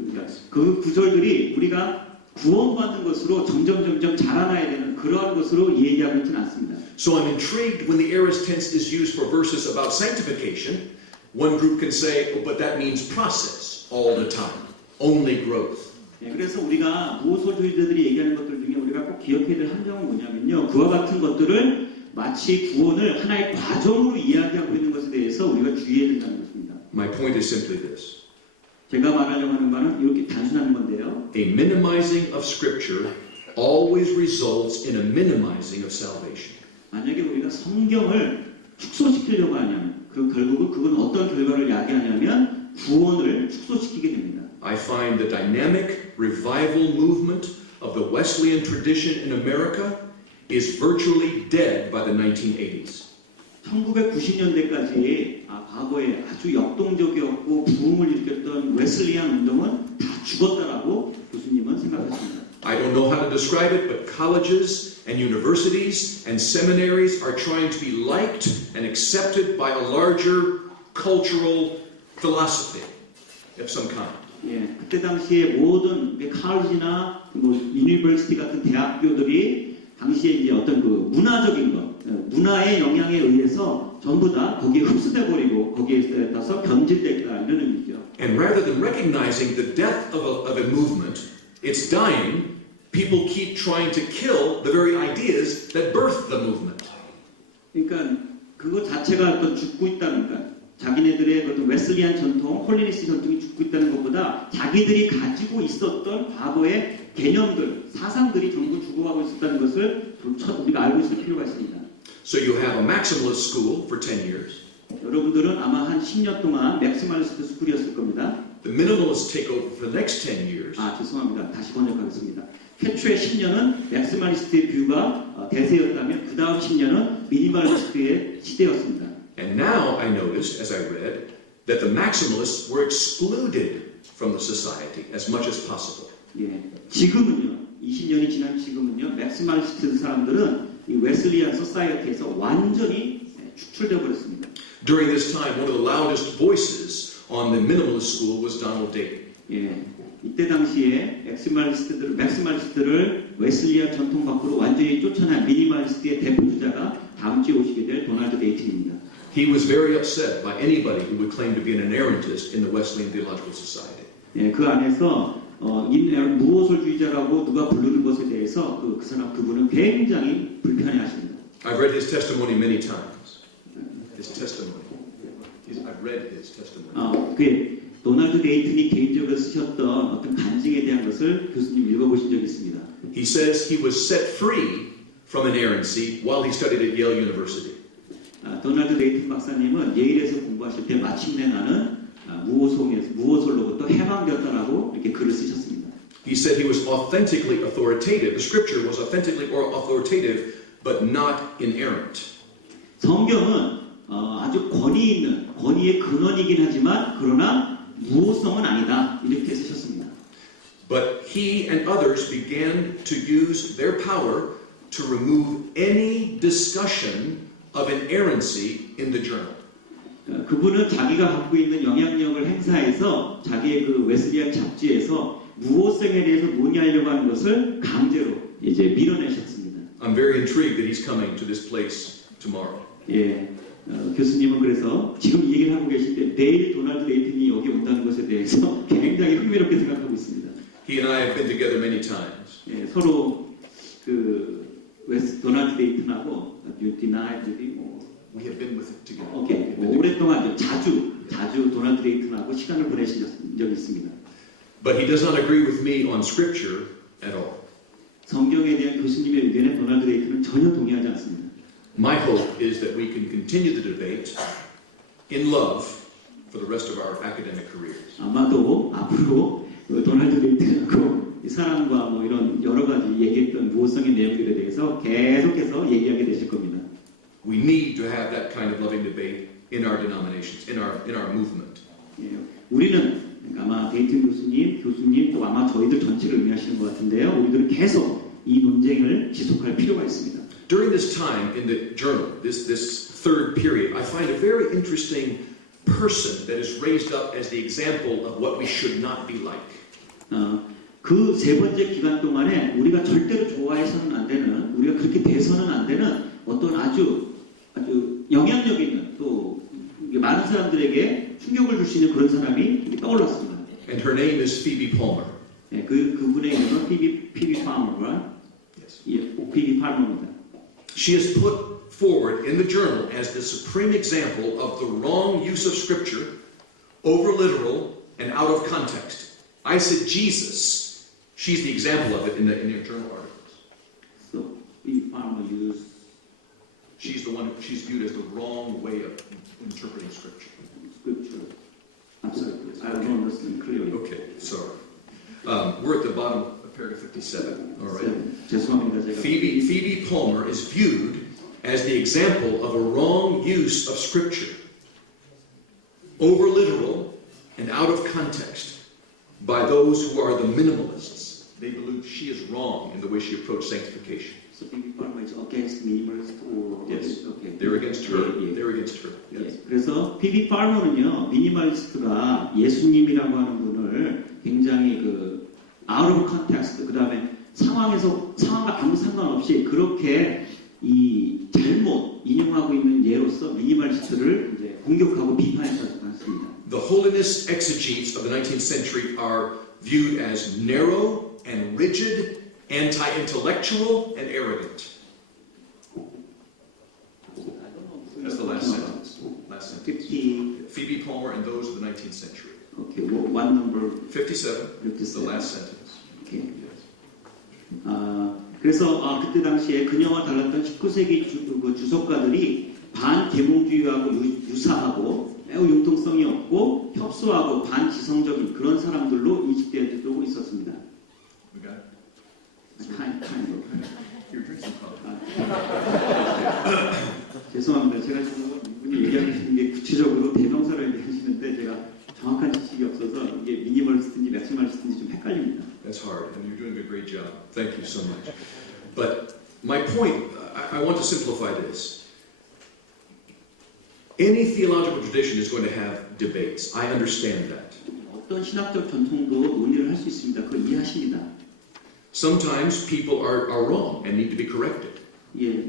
그 구절들이 우리가 구원받는 것으로 점점 자라나야 되는 그러한 것으로 얘기하고 있지는 않습니다. So I'm intrigued when the aorist tense is used for verses about sanctification. One group can say, oh, but that means process all the time, only growth. 그래서 우리가 무오술주의자들이 얘기하는 것들 중에 우리가 꼭 기억해야 될 한 점은 뭐냐면요. 그와 같은 것들을 마치 구원을 하나의 과정으로 이야기하고 있는 것에 대해서 우리가 주의해야 된다는 것입니다. My point is simply this. 제가 말하려고 하는 바는 이렇게 단순한 건데요. A minimizing of Scripture always results in a minimizing of salvation. 만약에 우리가 성경을 축소시키려고 하냐면 결국은 그건 어떤 결과를 야기하냐면 구원을 축소시키게 됩니다. I find the dynamic revival movement of the Wesleyan tradition in America is virtually dead by the 1980s. 1990년대까지 과거에 아주 역동적이었고 부흥을 일으켰던 웨슬리안 운동은 다 죽었다라고 교수님은 생각했습니다. I don't know how to describe it, but colleges and universities and seminaries are trying to be liked and accepted by a larger cultural philosophy of some kind. 예, 그때 당시에 모든 칼리지나 유니버시티 같은 대학교들이 당시에 이제 어떤 그 문화적인 것, 문화의 영향에 의해서 전부 다 거기에 흡수돼 버리고 거기에 따라서 변질됐다 이런 의미죠. And rather than recognizing the death of a movement, it's dying, people keep trying to kill the very ideas that birthed the movement. 그러니까 그거 자체가 또 죽고 있다는 것. 자기네들의 어떤 웨슬리안 전통, 홀리니스 전통이 죽고 있다는 것보다 자기들이 가지고 있었던 과거의 개념들, 사상들이 전부 죽어가고 있었다는 것을 우리가 알고 있을 필요가 있습니다. So you have a maximalist school for 10 years. 여러분들은 아마 한 10년 동안 맥시멀리스트 스쿨이었을 겁니다. The minimalists take over for the next 10 years. 죄송합니다. 다시 번역하겠습니다. 최초의 10년은 맥시멀리스트의 뷰가 대세였다면 그 다음 10년은 미니멀리스트의 시대였습니다. And now I noticed, as I read, that the maximalists were excluded from the society as much as possible. 예, 지금은요, 20년이 지난 지금은요, 맥시멀리스트 사람들은 이 웨슬리안 소사이어티에서 완전히 축출되어 버렸습니다. During this time, one of the loudest voices on the minimalist school was Donald David. 예, 이때 당시에 맥시멀리스트를 웨슬리안 전통 밖으로 완전히 쫓아낸 미니멀리스트의 대표 주자가 다음 주에 오시게 될 도널드 데이튼입니다. He was very upset by anybody who would claim to be an inerrantist in the Wesleyan Theological Society. 예, 그 안에서 무호설주의자라고 누가 부르는 것에 대해서 그분은 굉장히 불편해하십니다. I've read his testimony many times. His testimony. I've read his testimony. 그 도널드 데이튼이 개인적으로 쓰셨던 어떤 간증에 대한 것을 교수님 읽어보신 적이 있습니다. He says he was set free from inerrancy while he studied at Yale University. 도널드 데이튼 박사님은 예일에서 공부하실 때 마침내 나는 무호설로부터 해방되었다라고 이렇게 글을 쓰셨습니다. He said he was authentically authoritative. The scripture was authentically authoritative, but not inerrant. 성경은 아주 권위의 근원이긴 하지만 그러나 무호성은 아니다 이렇게 쓰셨습니다. But he and others began to use their power to remove any discussion of inerrancy in the journal. 그분은 자기가 갖고 있는 영향력을 행사해서 자기의 그 웨슬리안 잡지에서 무호성에 대해서 논의하려고 하는 것을 강제로 이제 밀어내셨습니다. I'm very intrigued that he's coming to this place tomorrow. 예, 교수님은 그래서 지금 이 얘기를 하고 계실 때 내일 도널드 데이튼이 여기 온다는 것에 대해서 굉장히 흥미롭게 생각하고 있습니다. He and I have been together many times. 예, 서로 도널드 데이튼하고 We have been with it together. 오케이, 오랫동안 자주 도널드 데이튼하고 시간을 보내신 적이 있습니다. But he does not agree with me on scripture at all. 성경에 대한 교수님의 의견에 도널드 데이튼은 전혀 동의하지 않습니다. My hope is that we can continue the debate in love for the rest of our academic careers. 아마도 앞으로 도널드 데이튼하고 사람과 뭐 이런 여러 가지 얘기했던 무호성의 내용들에 대해서 계속해서 얘기하게 되실 겁니다. We need to have that kind of loving debate in our denominations, in our movement. 예, 우리는 아마 데이튼 교수님 또 아마 저희들 전체를 의미하시는 것 같은데요. 우리들은 계속 이 논쟁을 지속할 필요가 있습니다. During this time in the journal, this third period, I find a very interesting person that is raised up as the example of what we should not be like. 그 세 번째 기간 동안에 우리가 절대로 좋아해서는 안 되는, 우리가 그렇게 돼서는 안 되는 어떤 아주 영향력 있는 또 많은 사람들에게 충격을 줄 수 있는 그런 사람이 떠올랐습니다. And her name is Phoebe Palmer. 네, 그분의 이름은 피비 팔머가 Yes. 피비 팔머입니다. She is put forward in the journal as the supreme example of the wrong use of scripture, over literal and out of context. I said Jesus. She's the example of it in your journal articles. So 피비 팔머 She's the one. She's viewed as the wrong way of interpreting scripture. scripture. I'm sorry, I don't understand clearly. Okay, sorry. We're at the bottom of paragraph 57. All right. 죄송합니다. 제가 Phoebe Palmer is viewed as the example of a wrong use of scripture, over literal and out of context, by those who are the minimalists. They believe she is wrong in the way she approached sanctification. So 피비 팔머 is against minimalist or Yes. okay. They're against her. 예, 예. They're against her. Yes. 예, 그래서 피비 팔머는요 미니멀리스트가 예수님이라고 하는 분을 굉장히 out of context 그 다음에 상황과 아무 상관없이 그렇게 이 잘못 인용하고 있는 예로서 미니멀리스트를 이제 공격하고 비판했습니다. The holiness exegetes of the 19th century are viewed as narrow and rigid, anti-intellectual and arrogant. That's the last sentence. Last sentence. 50, Phoebe Palmer and those of the 19th century. okay, one number 57. 57. The last sentence. Okay. Yes. 그래서 그때 당시에 그녀와 달랐던 19세기 주석가들이 반계몽주의하고 유사하고 매우 융통성이 없고 협소하고 반지성적인 그런 사람들로 인식되고 있었습니다. We got it? Kind of. Here, drink some coffee. 죄송합니다. 제가 지금 이분이 얘기하시는 게 구체적으로 대명사를 얘기하시는데 제가 정확한 지식이 없어서 이게 미니멀리스트인지 맥시멀리스트인지 좀 헷갈립니다. That's hard, and you're doing a great job. Thank you so much. But my point, I want to simplify this. Any theological tradition is going to have debates. I understand that. 어떤 신학적 전통도 논의를 할 수 있습니다. 그걸 이해하십니다. Sometimes people are wrong and need to be corrected. 예,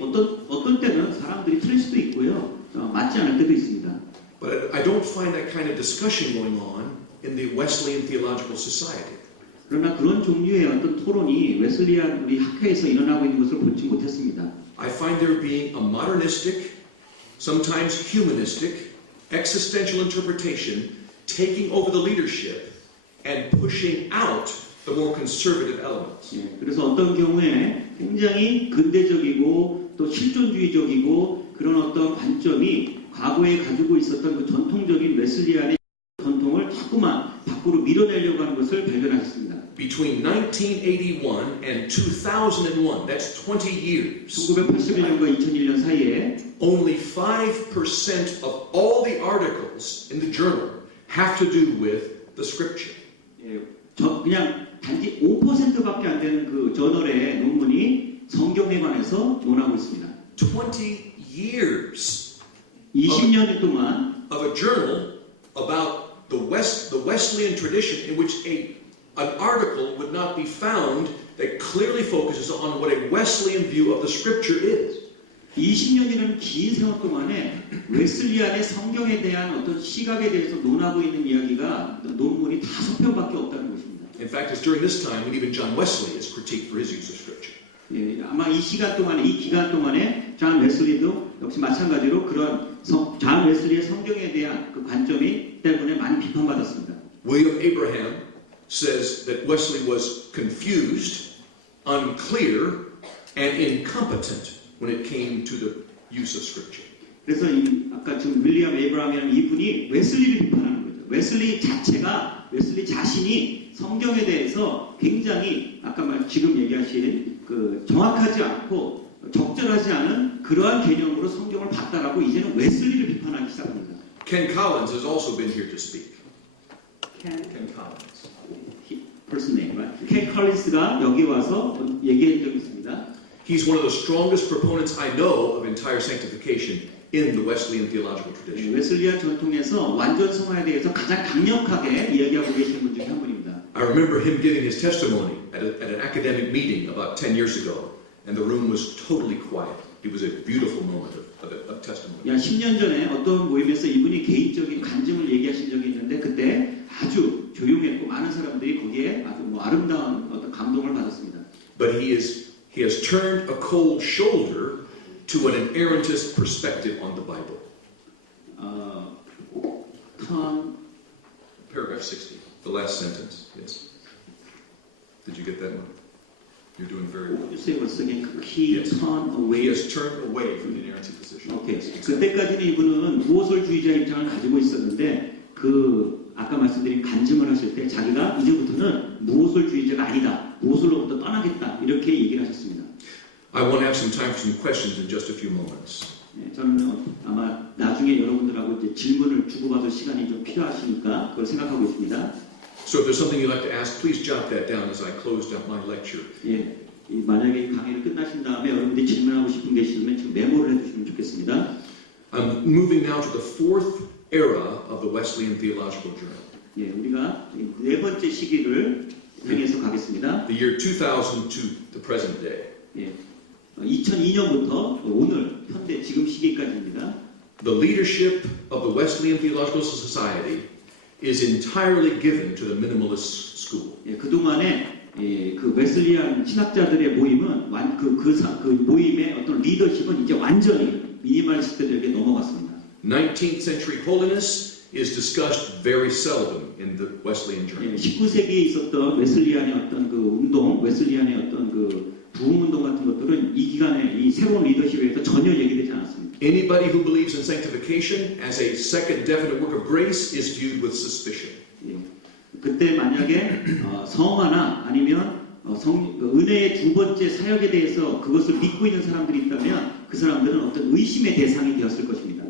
어떤 때는 사람들이 틀릴 수도 있고요. 맞지 않을 때도 있습니다. But I don't find that kind of discussion going on in the Wesleyan Theological Society. 그러나 그런 종류의 어떤 토론이 웨슬리안 우리 학회에서 일어나고 있는 것을 보지 못했습니다. I find there being a modernistic, sometimes humanistic, existential interpretation taking over the leadership and pushing out the more conservative elements. 예, 그래서 어떤 경우에 굉장히 근대적이고 또 실존주의적이고 그런 어떤 관점이 과거에 가지고 있었던 그 전통적인 웨슬리안의 전통을 자꾸만 밖으로 밀어내려고 하는 것을 발견하셨습니다. Between 1981 and 2001, that's 20 years, 1981년과 2001년 사이에 only 5% of all the articles in the journal have to do with the scripture. 예, 그냥 단지 5%밖에 안 되는 그 저널의 논문이 성경에 관해서 논하고 있습니다. 20 years 20년 동안 of a journal about the Wesleyan tradition in which an article would not be found that clearly focuses on what a Wesleyan view of the scripture is. 20년이라는 긴 세월 동안에 웨슬리안의 성경에 대한 어떤 시각에 대해서 논하고 있는 이야기가 논문이 5편밖에 없다는 것입니다. In fact, it's during this time when even John Wesley is critiqued for his use of scripture. 예, 아마 이 기간 동안에 존 웨슬리도 역시 마찬가지로 그런 존 웨슬리의 성경에 대한 그 관점이 때문에 많이 비판받았습니다. William Abraham says that Wesley was confused, unclear, and incompetent when it came to the use of scripture. 그래서 아까 지금 윌리엄 에이브라함이라는 이분이 웨슬리를 비판하는 거죠. 웨슬리 자신이 성경에 대해서 굉장히 아까 지금 얘기하신 그 정확하지 않고 적절하지 않은 그러한 개념으로 성경을 봤다라고 이제는 웨슬리를 비판하기 시작합니다. Ken Collins has also been here to speak. ken Collins. person name, right? 켄 컬린스가 여기 와서 얘기한 적이 있습니다. He's one of the strongest proponents I know of entire sanctification in the Wesleyan theological tradition. 웨슬리안 전통에서 완전 성화에 대해서 가장 강력하게 이야기하고 계시는 분 중에 한 분입니다. I remember him giving his testimony at an academic meeting about 10 years ago, and the room was totally quiet. It was a beautiful moment of testimony. 10년 전에 어떤 모임에서 이분이 개인적인 간증을 얘기하신 적이 있는데 그때 아주 조용했고 많은 사람들이 거기에 아주 아름다운 어떤 감동을 받았습니다. But he has turned a cold shoulder to an inerrantist perspective on the Bible. Paragraph 60, the last sentence. Yes. Did you get that one? You're doing very well. You say once again, he Yes. turned away. He has turned away from the inerrancy position. 오케이. 그때까지는 이분은 무호설주의자 입장을 가지고 있었는데 아까 말씀드린 간증을 하실 때 자기가 이제부터는 무호설주의자가 아니다. 무호설로부터 떠나겠다. 이렇게 얘기를 하셨습니다. I want to have some time for some questions in just a few moments. 네, 저는 아마 나중에 여러분들하고 이제 질문을 주고받을 시간이 좀 필요하시니까 그걸 생각하고 있습니다. So if there's something you'd like to ask, please jot that down as I close out my lecture. 예, 만약에 이 강의를 끝나신 다음에 여러분들이 질문하고 싶은 게 있으면 지금 메모를 해주시면 좋겠습니다. I'm moving now to the fourth era of the Wesleyan Theological Journal. 예, 우리가 네 번째 시기를 향해서 가겠습니다. The year 2000 to the present day. 예, 2002년부터 오늘 현대 지금 시기까지입니다. The leadership of the Wesleyan Theological Society is entirely given to the minimalist school. 예, 그동안에 그 웨슬리안 신학자들의 모임은 그 모임의 어떤 리더십은 이제 완전히 미니멀리스트들에게 넘어갔습니다. 19th century holiness is discussed very seldom in the Wesleyan journal. 예, 19세기에 있었던 웨슬리안의 어떤 그 운동, 웨슬리안의 어떤 그 부흥 운동 같은 것들은 이 기간에 이 새로운 리더십에서 전혀 얘기되지 않았습니다. Anybody who believes in sanctification as a second definite work of grace is viewed with suspicion. 예, 그때 만약에 성화나 아니면 은혜의 두 번째 사역에 대해서 그것을 믿고 있는 사람들이 있다면 그 사람들은 어떤 의심의 대상이 되었을 것입니다.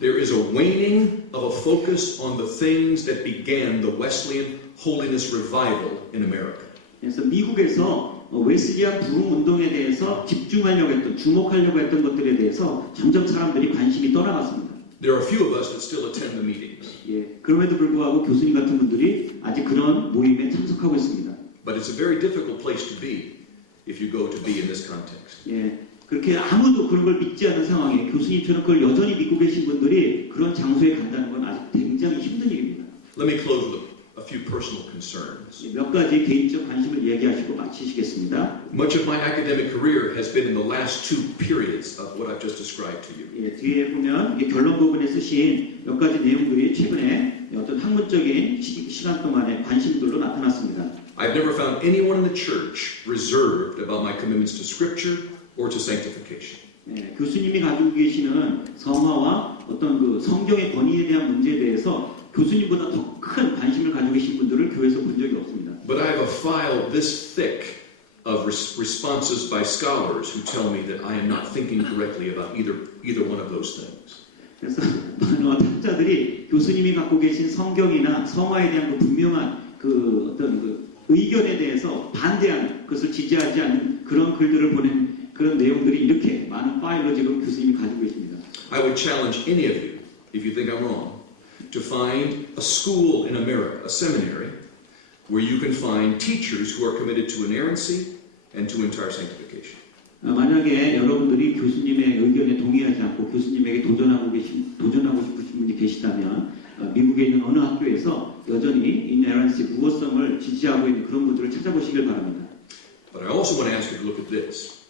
There is a waning of a focus on the things that began the Wesleyan holiness revival in America. 그래서 미국에서 웨슬리안 부흥 운동에 대해서 집중하려고 했던, 주목하려고 했던 것들에 대해서 점점 사람들이 관심이 떠나갔습니다. There are a few of us that still attend the meetings, 예, 그럼에도 불구하고 교수님 같은 분들이 아직 그런 모임에 참석하고 있습니다. but it's a very difficult place to be if you go to be in this context. 예, 그렇게 아무도 그런 걸 믿지 않는 상황에 교수님처럼 그걸 여전히 믿고 계신 분들이 그런 장소에 간다는 건 아주 굉장히 힘든 일입니다. Let me close with a few personal concerns. 몇 가지 개인적 관심을 이야기하시고 마치시겠습니다. Much of my academic career has been in the last two periods of what I've just described to you. 예, 뒤에 보면 이 결론 부분에 쓰신 몇 가지 내용들이 최근에 어떤 학문적인 시간 동안에 관심들로 나타났습니다. I've never found anyone in the church reserved about my commitments to Scripture or to sanctification. 예, 교수님이 가지고 계시는 성화와 어떤 그 성경의 권위에 대한 문제에 대해서 교수님보다 더 큰 관심을 가지고 계신 분들을 교회에서 본 적이 없습니다. But I have a file this thick of responses by scholars who tell me that I am not thinking correctly about either one of those things. 그래서 많은 학자들이 교수님이 갖고 계신 성경이나 성화에 대한 그 분명한 그 어떤 그 의견에 대해서 반대하는 그것을 지지하지 않는 그런 글들을 보낸 그런 내용들이 이렇게 많은 파일로 지금 교수님이 가지고 계십니다. I would challenge any of you, if you think I'm wrong, to find a school in America, a seminary, where you can find teachers who are committed to inerrancy and to entire sanctification. 만약에 여러분들이 교수님의 의견에 동의하지 않고 교수님에게 도전하고 싶으신 분이 계시다면 미국에 있는 어느 학교에서 여전히 이네런시 무어성을 지지하고 있는 그런 분들을 찾아보시길 바랍니다. But I also want to ask you to look at this.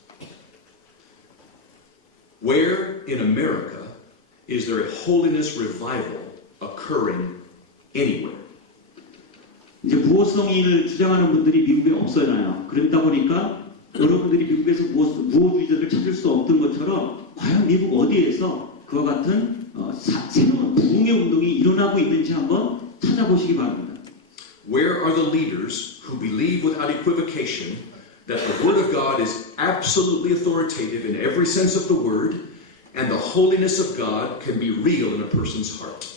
Where in America is there a holiness revival occurring anywhere? 이제 무어성을 주장하는 분들이 미국에 없어요. 그러다 보니까 여러분들이 미국에서 무어주의자를 찾을 수 없던 것처럼 과연 미국 어디에서 그와 같은 새로운 부흥의 운동이 일어나고 있는지 한번 찾아보시기 바랍니다. Where are the leaders who believe without equivocation that the Word of God is absolutely authoritative in every sense of the word and the holiness of God can be real in a person's heart?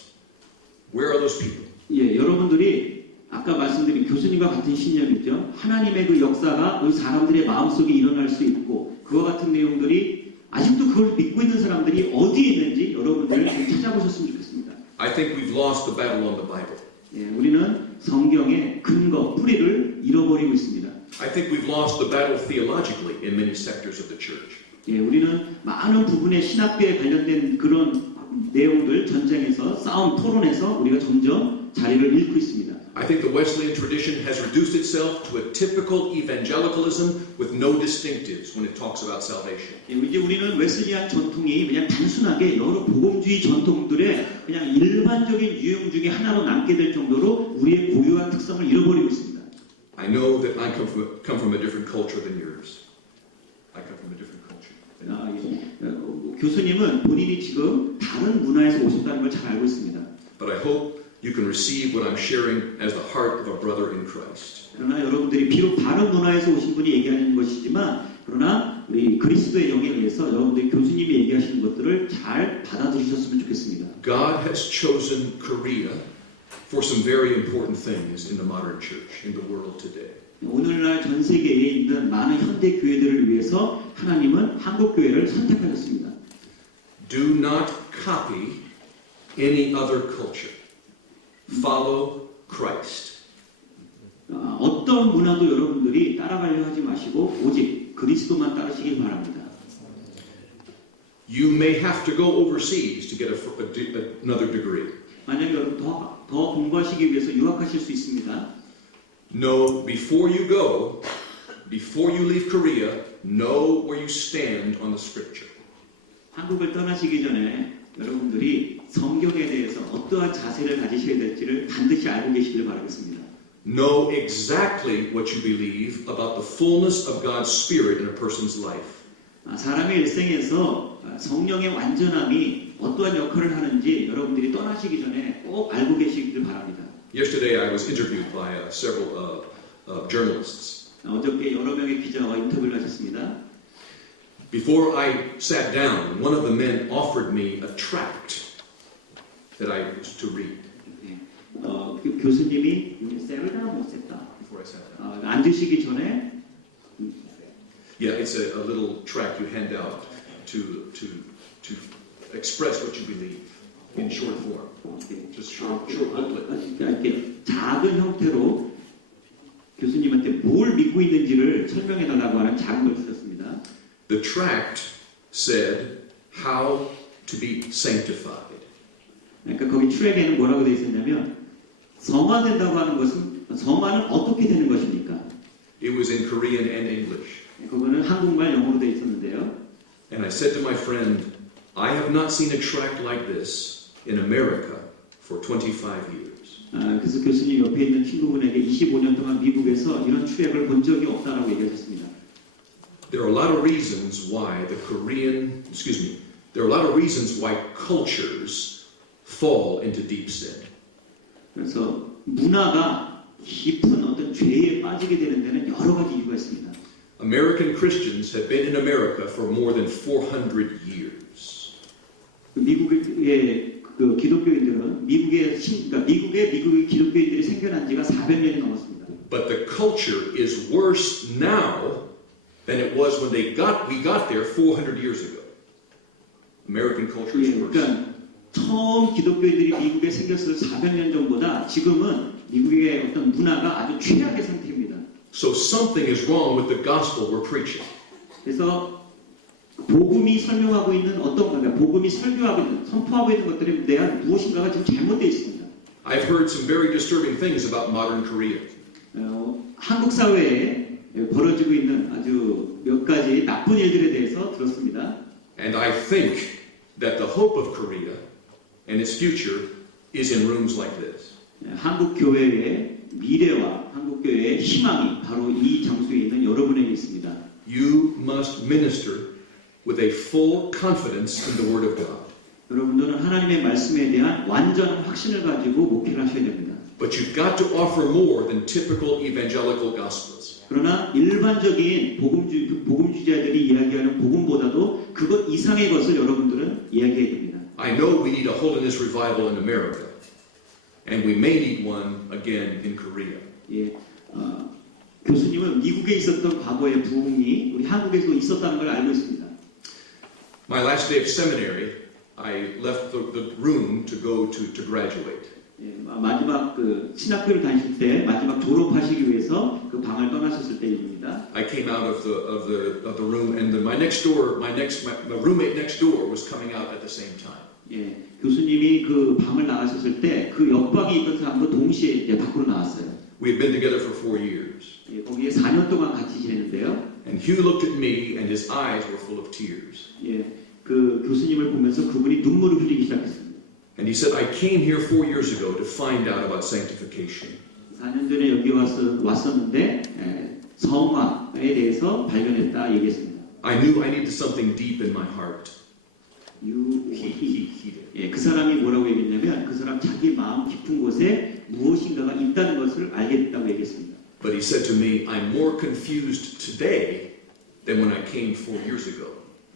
Where are those people? 예, 여러분들이 아까 말씀드린 교수님과 같은 신념이죠. 하나님의 그 역사가 그 사람들의 마음속에 일어날 수 있고 그와 같은 내용들이 아직도 그걸 믿고 있는 사람들이 어디에 있는지 여러분들 좀 찾아보셨으면 좋겠습니다. I think we've lost the battle on the Bible. 예, 우리는 성경의 근거, 뿌리를 잃어버리고 있습니다. I think we've lost the battle theologically in many sectors of the church. 예, 우리는 많은 부분의 신학교에 관련된 그런 내용들, 전쟁에서, 싸움, 토론에서 우리가 점점 자리를 잃고 있습니다. I think the Wesleyan tradition has reduced itself to a typical evangelicalism with no distinctives when it talks about salvation. 예, 이제 우리는 웨슬리안 전통이 그냥 단순하게 여러 복음주의 전통들의 그냥 일반적인 유형 중에 하나로 남게 될 정도로 우리의 고유한 특성을 잃어버리고 있습니다. I know that I come from a different culture than yours. I come from a different culture. 교수님은 본인이 지금 다른 문화에서 오셨다는 걸 잘 알고 있습니다. But I hope you can receive what I'm sharing as the heart of a brother in Christ. 그러나 여러분들이 비록 다른 문화에서 오신 분이 얘기하는 것이지만 그러나 우리 그리스도의 영에 의해서 여러분들이 교수님이 얘기하시는 것들을 잘 받아들이셨으면 좋겠습니다. God has chosen Korea for some very important things in the modern church, in the world today. 오늘날 전 세계에 있는 많은 현대 교회들을 위해서 하나님은 한국 교회를 선택하셨습니다. Do not copy any other culture. Follow Christ. 어떤 문화도 여러분들이 따라가려 하지 마시고 오직 그리스도만 따르시길 바랍니다. You may have to go overseas to get another degree. 만약에 여러분 더 공부하시기 위해서 유학하실 수 있습니다. No, before you go, before you leave Korea, know where you stand on the scripture. 한국을 떠나시기 전에 여러분들이 성경에 대해서 어떠한 자세를 가지셔야 될지를 반드시 알고 계시길 바라겠습니다. Know exactly what you believe about the fullness of God's Spirit in a person's life. 사람의 일생에서 성령의 완전함이 어떠한 역할을 하는지 여러분들이 떠나시기 전에 꼭 알고 계시길 바랍니다. Yesterday I was interviewed by several journalists. 어저께 여러 명의 기자와 인터뷰를 하셨습니다. Before I sat down, one of the men offered me a tract that I was to read. 교수님이 세르다 못 셌다. Before I sat down. 앉으시기 전에 Yeah, it's a little tract you hand out to express what you believe. in short form. Just short booklet. 그러니까 이렇게 작은 형태로 교수님한테 뭘 믿고 있는지를 설명해 달라고 하는 작은 걸 주셨습니다. The tract said how to be sanctified. 그러니까 거기 트랙에는 뭐라고 되어 있었냐면 성화된다고 하는 것은 성화는 어떻게 되는 것입니까? It was in Korean and English. 그거는 한국말 영어로 되어 있었는데요. And I said to my friend, I have not seen a tract like this in America for 25 years. 그래서 교수님 옆에 있는 친구분에게 25년 동안 미국에서 이런 트랙을 본 적이 없다라고 얘기하셨습니다. There are a lot of reasons why there are a lot of reasons why cultures fall into deep sin. 그래서 문화가 깊은 어떤 죄에 빠지게 되는 데는 여러 가지 이유가 있습니다. American Christians have been in America for more than 400 years. 미국의 그 기독교인들은 미국의 기독교인들이 생겨난 지가 400년이 넘었습니다. But the culture is worse now than it was when we got there 400 years ago. American culture is worse. 그러니까 처음 기독교인들이 미국에 생겼을 400년 전보다 지금은 미국의 어떤 문화가 아주 최악의 상태입니다. So something is wrong with the gospel we're preaching. 그래서 복음이 설명하고 있는 복음이 설교하고 있는 선포하고 있는 것들에 대한 무엇인가가 지금 잘못되어 있습니다. I've heard some very disturbing things about modern Korea. 한국 사회에 벌어지고 있는 아주 몇 가지 나쁜 일들에 대해서 들었습니다. And I think that the hope of Korea and its future is in rooms like this. 한국 교회의 미래와 한국 교회의 희망이 바로 이 장소에 있는 여러분에게 있습니다. You must minister with a full confidence in the Word of God. 여러분들은 하나님의 말씀에 대한 완전한 확신을 가지고 목회를 하셔야 됩니다. But you've got to offer more than typical evangelical gospels. 그러나 일반적인 복음주의자들이 이야기하는 복음보다도 그것 이상의 것을 여러분들은 이야기해야 됩니다. I know we need a holiness revival in America, and we may need one again in Korea. 교수님은 미국에 있었던 과거의 부흥이 우리 한국에도 있었다는 걸 알고 있습니다. My last day of seminary, I left the room to go to graduate. 마지막 그 신학교를 다니실 때 마지막 졸업하시기 위해서 그 방을 떠나셨을 때 일입니다. I came out of the room, and my roommate next door was coming out at the same time. 교수님이 그 방을 나가셨을 때 그 옆방에 있던 사람도 동시에 밖으로 나왔어요. We had been together for 4 years. 거기에 4년 동안 같이 지냈는데요. And Hugh looked at me, and his eyes were full of tears. 그 교수님을 보면서 그분이 눈물을 흘리기 시작했습니다. And he said, I came here 4 years ago to find out about sanctification. 4년 전에 여기 왔었는데 성화에 대해서 발견했다 얘기했습니다. I knew I needed something deep in my heart. 그 사람이 뭐라고 얘기했냐면 그 사람 자기 마음 깊은 곳에 무엇인가가 있다는 것을 알게 됐다고 얘기했습니다. But he said to me, I'm more confused today than when I came 4 years ago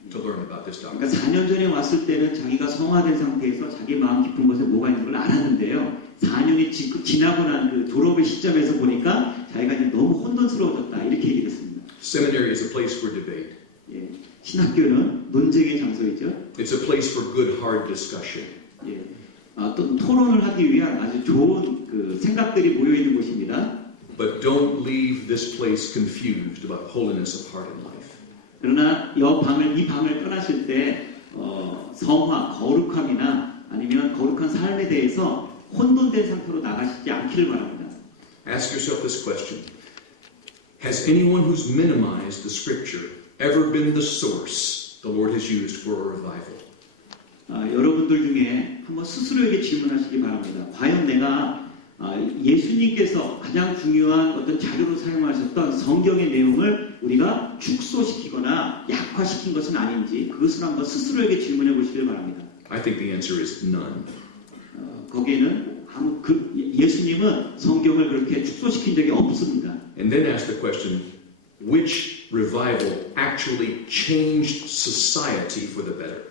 to learn about this doctrine. 그러니까 4년 전에 왔을 때는 자기가 성화된 상태에서 자기 마음 깊은 곳에 뭐가 있는 걸 알았는데요. 4년이 지나고 난 그 졸업의 시점에서 보니까 자기가 이제 너무 혼돈스러워졌다 이렇게 얘기했습니다. Seminary is a place for debate. 신학교는 논쟁의 장소이죠. It's a place for good, hard discussion. 또 토론을 하기 위한 아주 좋은 그 생각들이 모여 있는 곳입니다. But don't leave this place confused about holiness of heart and life. 그러나 이 방을 떠나실 때 성화, 거룩함이나 아니면 거룩한 삶에 대해서 혼돈된 상태로 나가시지 않기를 바랍니다. Ask yourself this question. Has anyone who's minimized the scripture ever been the source the Lord has used for a revival? 여러분들 중에 한번 스스로에게 질문하시기 바랍니다. 과연 내가 예수님께서 가장 중요한 어떤 자료로 사용하셨던 성경의 내용을 우리가 축소시키거나 약화시킨 것은 아닌지 그것을 한번 스스로에게 질문해 보시길 바랍니다. I think the answer is none. 거기에는 예수님은 성경을 그렇게 축소시킨 적이 없습니다. And then ask the question, which revival actually changed society for the better?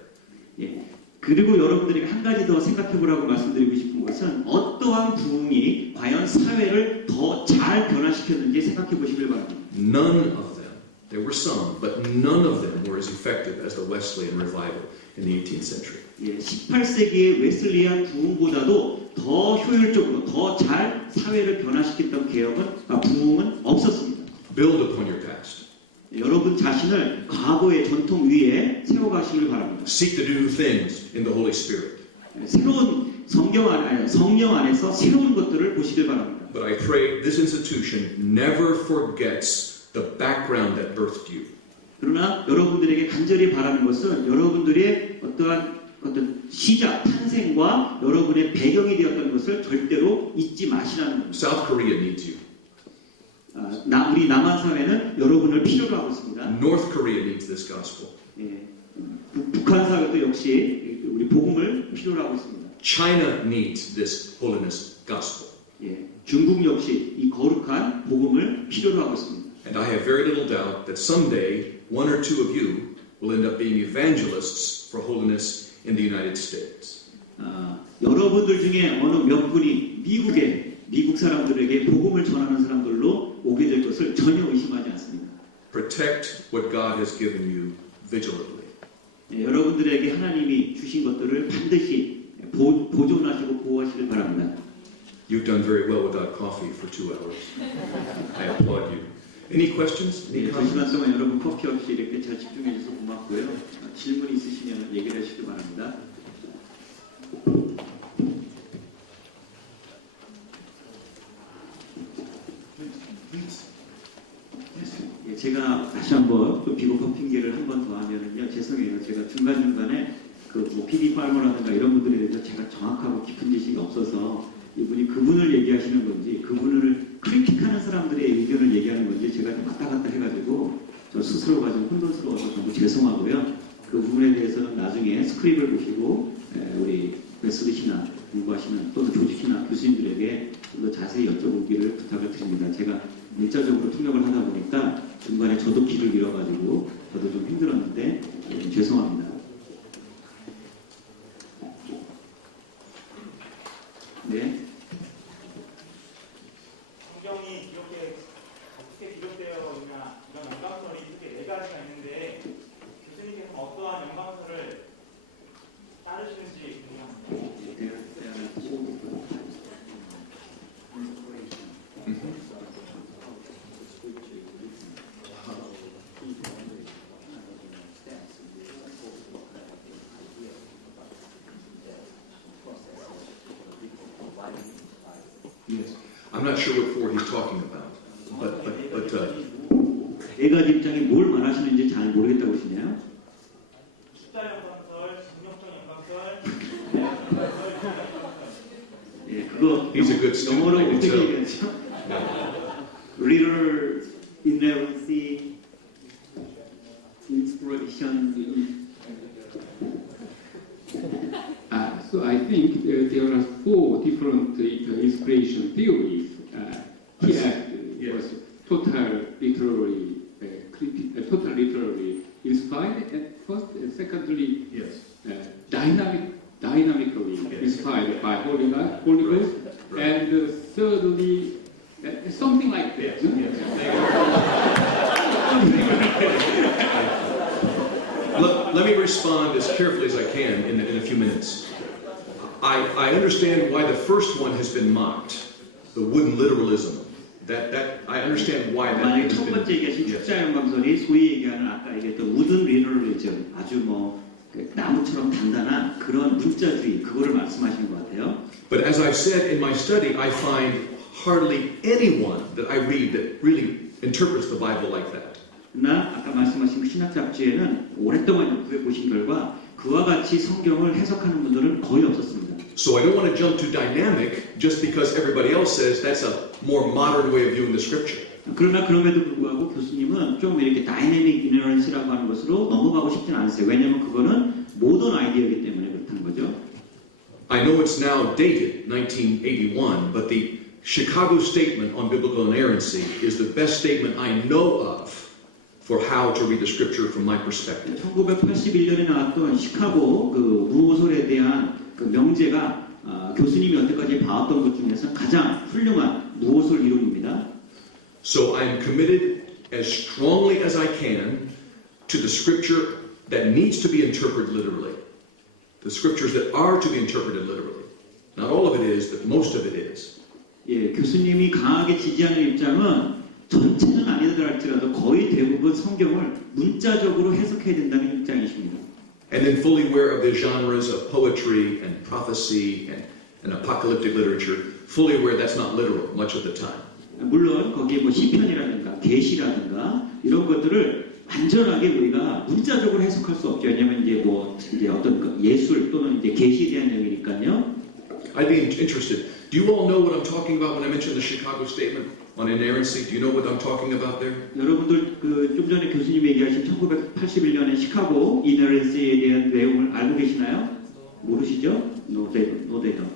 그리고 여러분들에게 한 가지 더 생각해 보라고 말씀드리고 싶은 것은 어떠한 부흥이 과연 사회를 더 잘 변화시켰는지 생각해 보시길 바랍니다. None of them. There were some, but none of them were as effective as the Wesleyan revival in the 18th century. 예, 18세기의 웨슬리안 부흥보다도 더 효율적으로 더 잘 사회를 변화시켰던 부흥은 없었습니다. Build upon your past. 여러분 자신을 과거의 전통 위에 세워가시길 바랍니다. Seek to do new things in the Holy Spirit. 새로운 성령 안에서 새로운 것들을 보시길 바랍니다. But I pray this institution never forgets the background that birthed you. 그러나 여러분들에게 간절히 바라는 것은 여러분들의 어떤 시작, 탄생과 여러분의 배경이 되었던 것을 절대로 잊지 마시라는 겁니다. South Korea needs you. 우리 남한 사회는 여러분을 필요로 하고 있습니다. North Korea needs this gospel. 예, 북한 사회도 역시 우리 복음을 필요로 하고 있습니다. China needs this holiness gospel. 예, 중국 역시 이 거룩한 복음을 필요로 하고 있습니다. And I have very little doubt that someday one or two of you will end up being evangelists for holiness in the United States. 여러분들 중에 어느 몇 분이 미국 사람들에게 복음을 전하는 사람들로 오게 될 것을 전혀 의심하지 않습니다. Protect what God has given you vigilantly. 예, 여러분들에게 하나님이 주신 것들을 반드시 보존하시고 보호하시길 바랍니다. You've done very well without coffee for 2 hours. I applaud you. Any questions? Any 네, 2시간 comments? 동안 여러분 커피 없이 이렇게 잘 집중해 주셔서 고맙고요. 질문 있으시면 얘기를 하시기 바랍니다. 예, 제가 다시 한번 또 비겁한 핑계를 한 번 더 하면은요, 죄송해요. 제가 중간중간에 뭐 PD 팔머라든가 이런 분들에 대해서 제가 정확하고 깊은 지식이 없어서 이분이 그분을 얘기하시는 건지 그분을 크리틱하는 사람들의 의견을 얘기하는 건지 제가 좀 왔다 갔다 해가지고 저 스스로가 좀 혼돈스러워서 너무 죄송하고요. 그 부분에 대해서는 나중에 스크립을 보시고 우리 웨슬리 신학 공부하시는 또는 조직 신학 교수님들에게 좀 더 자세히 여쭤보기를 부탁을 드립니다. 제가 문자적으로 통역을 하다 보니까 중간에 저도 길을 잃어가지고 저도 좀 힘들었는데 죄송합니다. 네. 성경이 이렇게 어떻게 기록되어 있나 이런 연관설이 이렇게 4가지가 있는데 교수님께서는 어떠한 연관설을 따르시는지 궁금합니다. Yes. I'm not sure what for he's talking about, but 4가지 입장이 뭘 말하시는지 잘 모르겠다고 하시네요. 숫자 연관설, 중력적 연관설, 예, 그거 He's a good student, 영어로 I can 어떻게 tell. 얘기하죠? Literal inerrancy, inspiration. So I think there are 4 different inspiration theories. Here Yes. was total literally inspired at first, and secondly yes. dynamically inspired by Holy Ghost, Right. and thirdly something like that. Let me respond as carefully as I can in a few minutes. I understand why the first one has been mocked, the wooden literalism. That I understand why that 만약에 has 첫 been. 번째 얘기하신 Yes. 숫자 연관설이 소위 얘기하는 아까 얘기했던 우든 리더리즘 아주 나무처럼 단단한 그런 문자주의 그거를 말씀하시는 것 같아요. But as I've said in my study, I find hardly anyone that I read that really interprets the Bible like that. 그러나 아까 말씀하신 그 신학 잡지에는 오랫동안 연구해 보신 결과 그와 같이 성경을 해석하는 분들은 거의 없었습니다. So I don't want to jump to dynamic just because everybody else says that's a more modern way of viewing the scripture. 그러나 그럼에도 불구하고 교수님은 좀 이렇게 다이내믹 이너런시라고 하는 것으로 넘어가고 싶진 않으세요. 왜냐하면 그거는 모던 아이디어이기 때문에 그렇다는 거죠. I know it's now dated, 1981, but the Chicago Statement on Biblical Inerrancy is the best statement I know of for how to read the scripture from my perspective. 1981년에 나왔던 시카고 그 무호설에 대한 그 명제가 교수님이 여태까지 봐왔던 것 중에서 가장 훌륭한 무호설 이론입니다. So I'm committed as strongly as I can to the scripture that needs to be interpreted literally. The scriptures that are to be interpreted literally. Not all of it is, but most of it is. 예, 교수님이 강하게 지지하는 입장은 전체는 아니더라도 거의 대부분 성경을 문자적으로 해석해야 된다는 입장이십니다. And then fully aware of the genres of poetry and prophecy and apocalyptic literature, fully aware that's not literal much of the time. 물론 거기에 뭐 시편이라든가 계시라든가 이런 것들을 완전하게 우리가 문자적으로 해석할 수 없죠. 왜냐하면 이제 어떤 예술 또는 이제 계시에 대한 내용이니까요. I'd be interested. Do you all know what I'm talking about when I mention the Chicago Statement on inerrancy? Do you know what I'm talking about there? 여러분들 좀 전에 교수님 얘기하신 1981년에 시카고 이너런스에 대한 내용을 알고 계시나요? 모르시죠? No, they don't.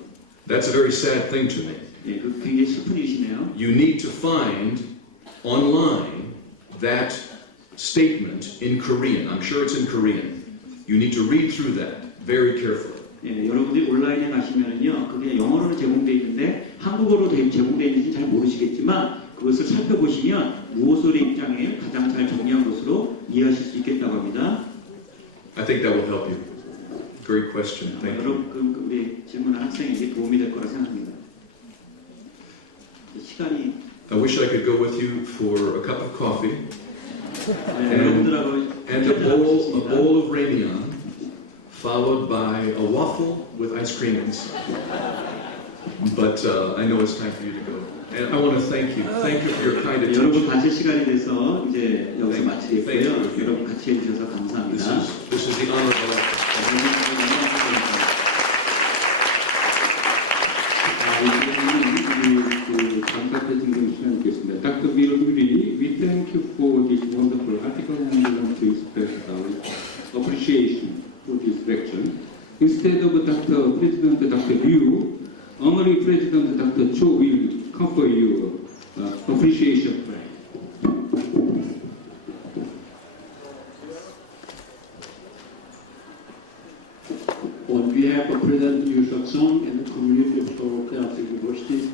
That's a very sad thing to me. 예, 그 굉장히 슬픈 일이시네요. You need to find online that statement in Korean. I'm sure it's in Korean. You need to read through that very carefully. 예, 여러분들이 온라인에 가시면은요, 그게 영어로는 제공되어 있는데 한국어로 제공되어 있는지 잘 모르시겠지만 그것을 살펴보시면 무오솔의 입장에 가장 잘 정리한 것으로 이해하실 수 있겠다고 합니다. I think that will help you. Great question. Thank you. 여러분, 우리 질문한 학생에게 도움이 될 거라 생각합니다. 시간이 I wish I could go with you for a cup of coffee 여러분들하고 and a bowl of Rainion, followed by a waffle with ice cream inside. But I know it's time for you to go. And I want to thank you. Thank you for your kind 여러분 attention. 가실 시간이 돼서 이제 여기서 마치겠고요. Thank you. 여러분 같이 해주셔서 감사합니다. This is the honorable office. Dr. Biloguri, we thank you for this wonderful article and we want to express our appreciation for this lecture. Instead of President Dr. Liu, Honorary President Dr. Cho will confer you appreciation prize. On behalf of President Yu Suk-sung and the community of Seoul Catholic University,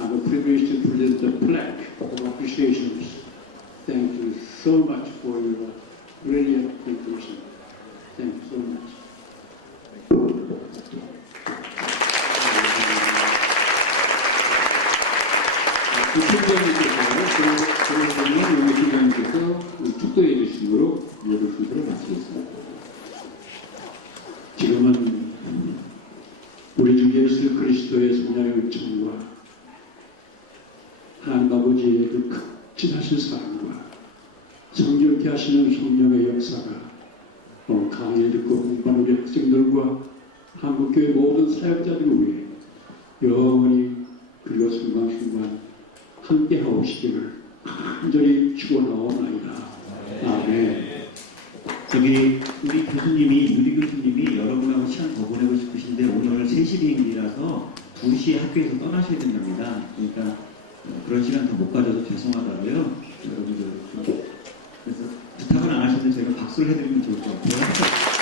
I'm privileged to present the plaque of appreciations. Thank you so much for your brilliant contribution. Thank you so much. 부총장님께서 축도해 주심으로 모든 순서를 마치겠습니다. 지금은 우리 주 예수 그리스도의 성령의 은총과 하나님 아버지의 그 극진하신 사랑과 성령케 하시는 성령의 역사가 강의 듣고 공부하는 우리 학생들과 한국교회 모든 사역자들 위해 영원히 그리고 순간순간 함께 하옵시기를 간절히 축원하옵나이다. 아멘. 우리 교수님이 유리 교수님이 여러분하고 시간 더 보내고 싶으신데 오늘 3시 비행기라서 2시에 학교에서 떠나셔야 된답니다. 그러니까 그런 시간 더 못 가져서 죄송하다고요. 여러분들 그래서 부탁은 안 하시는데 저희가 박수를 해드리면 좋을 것 같아요.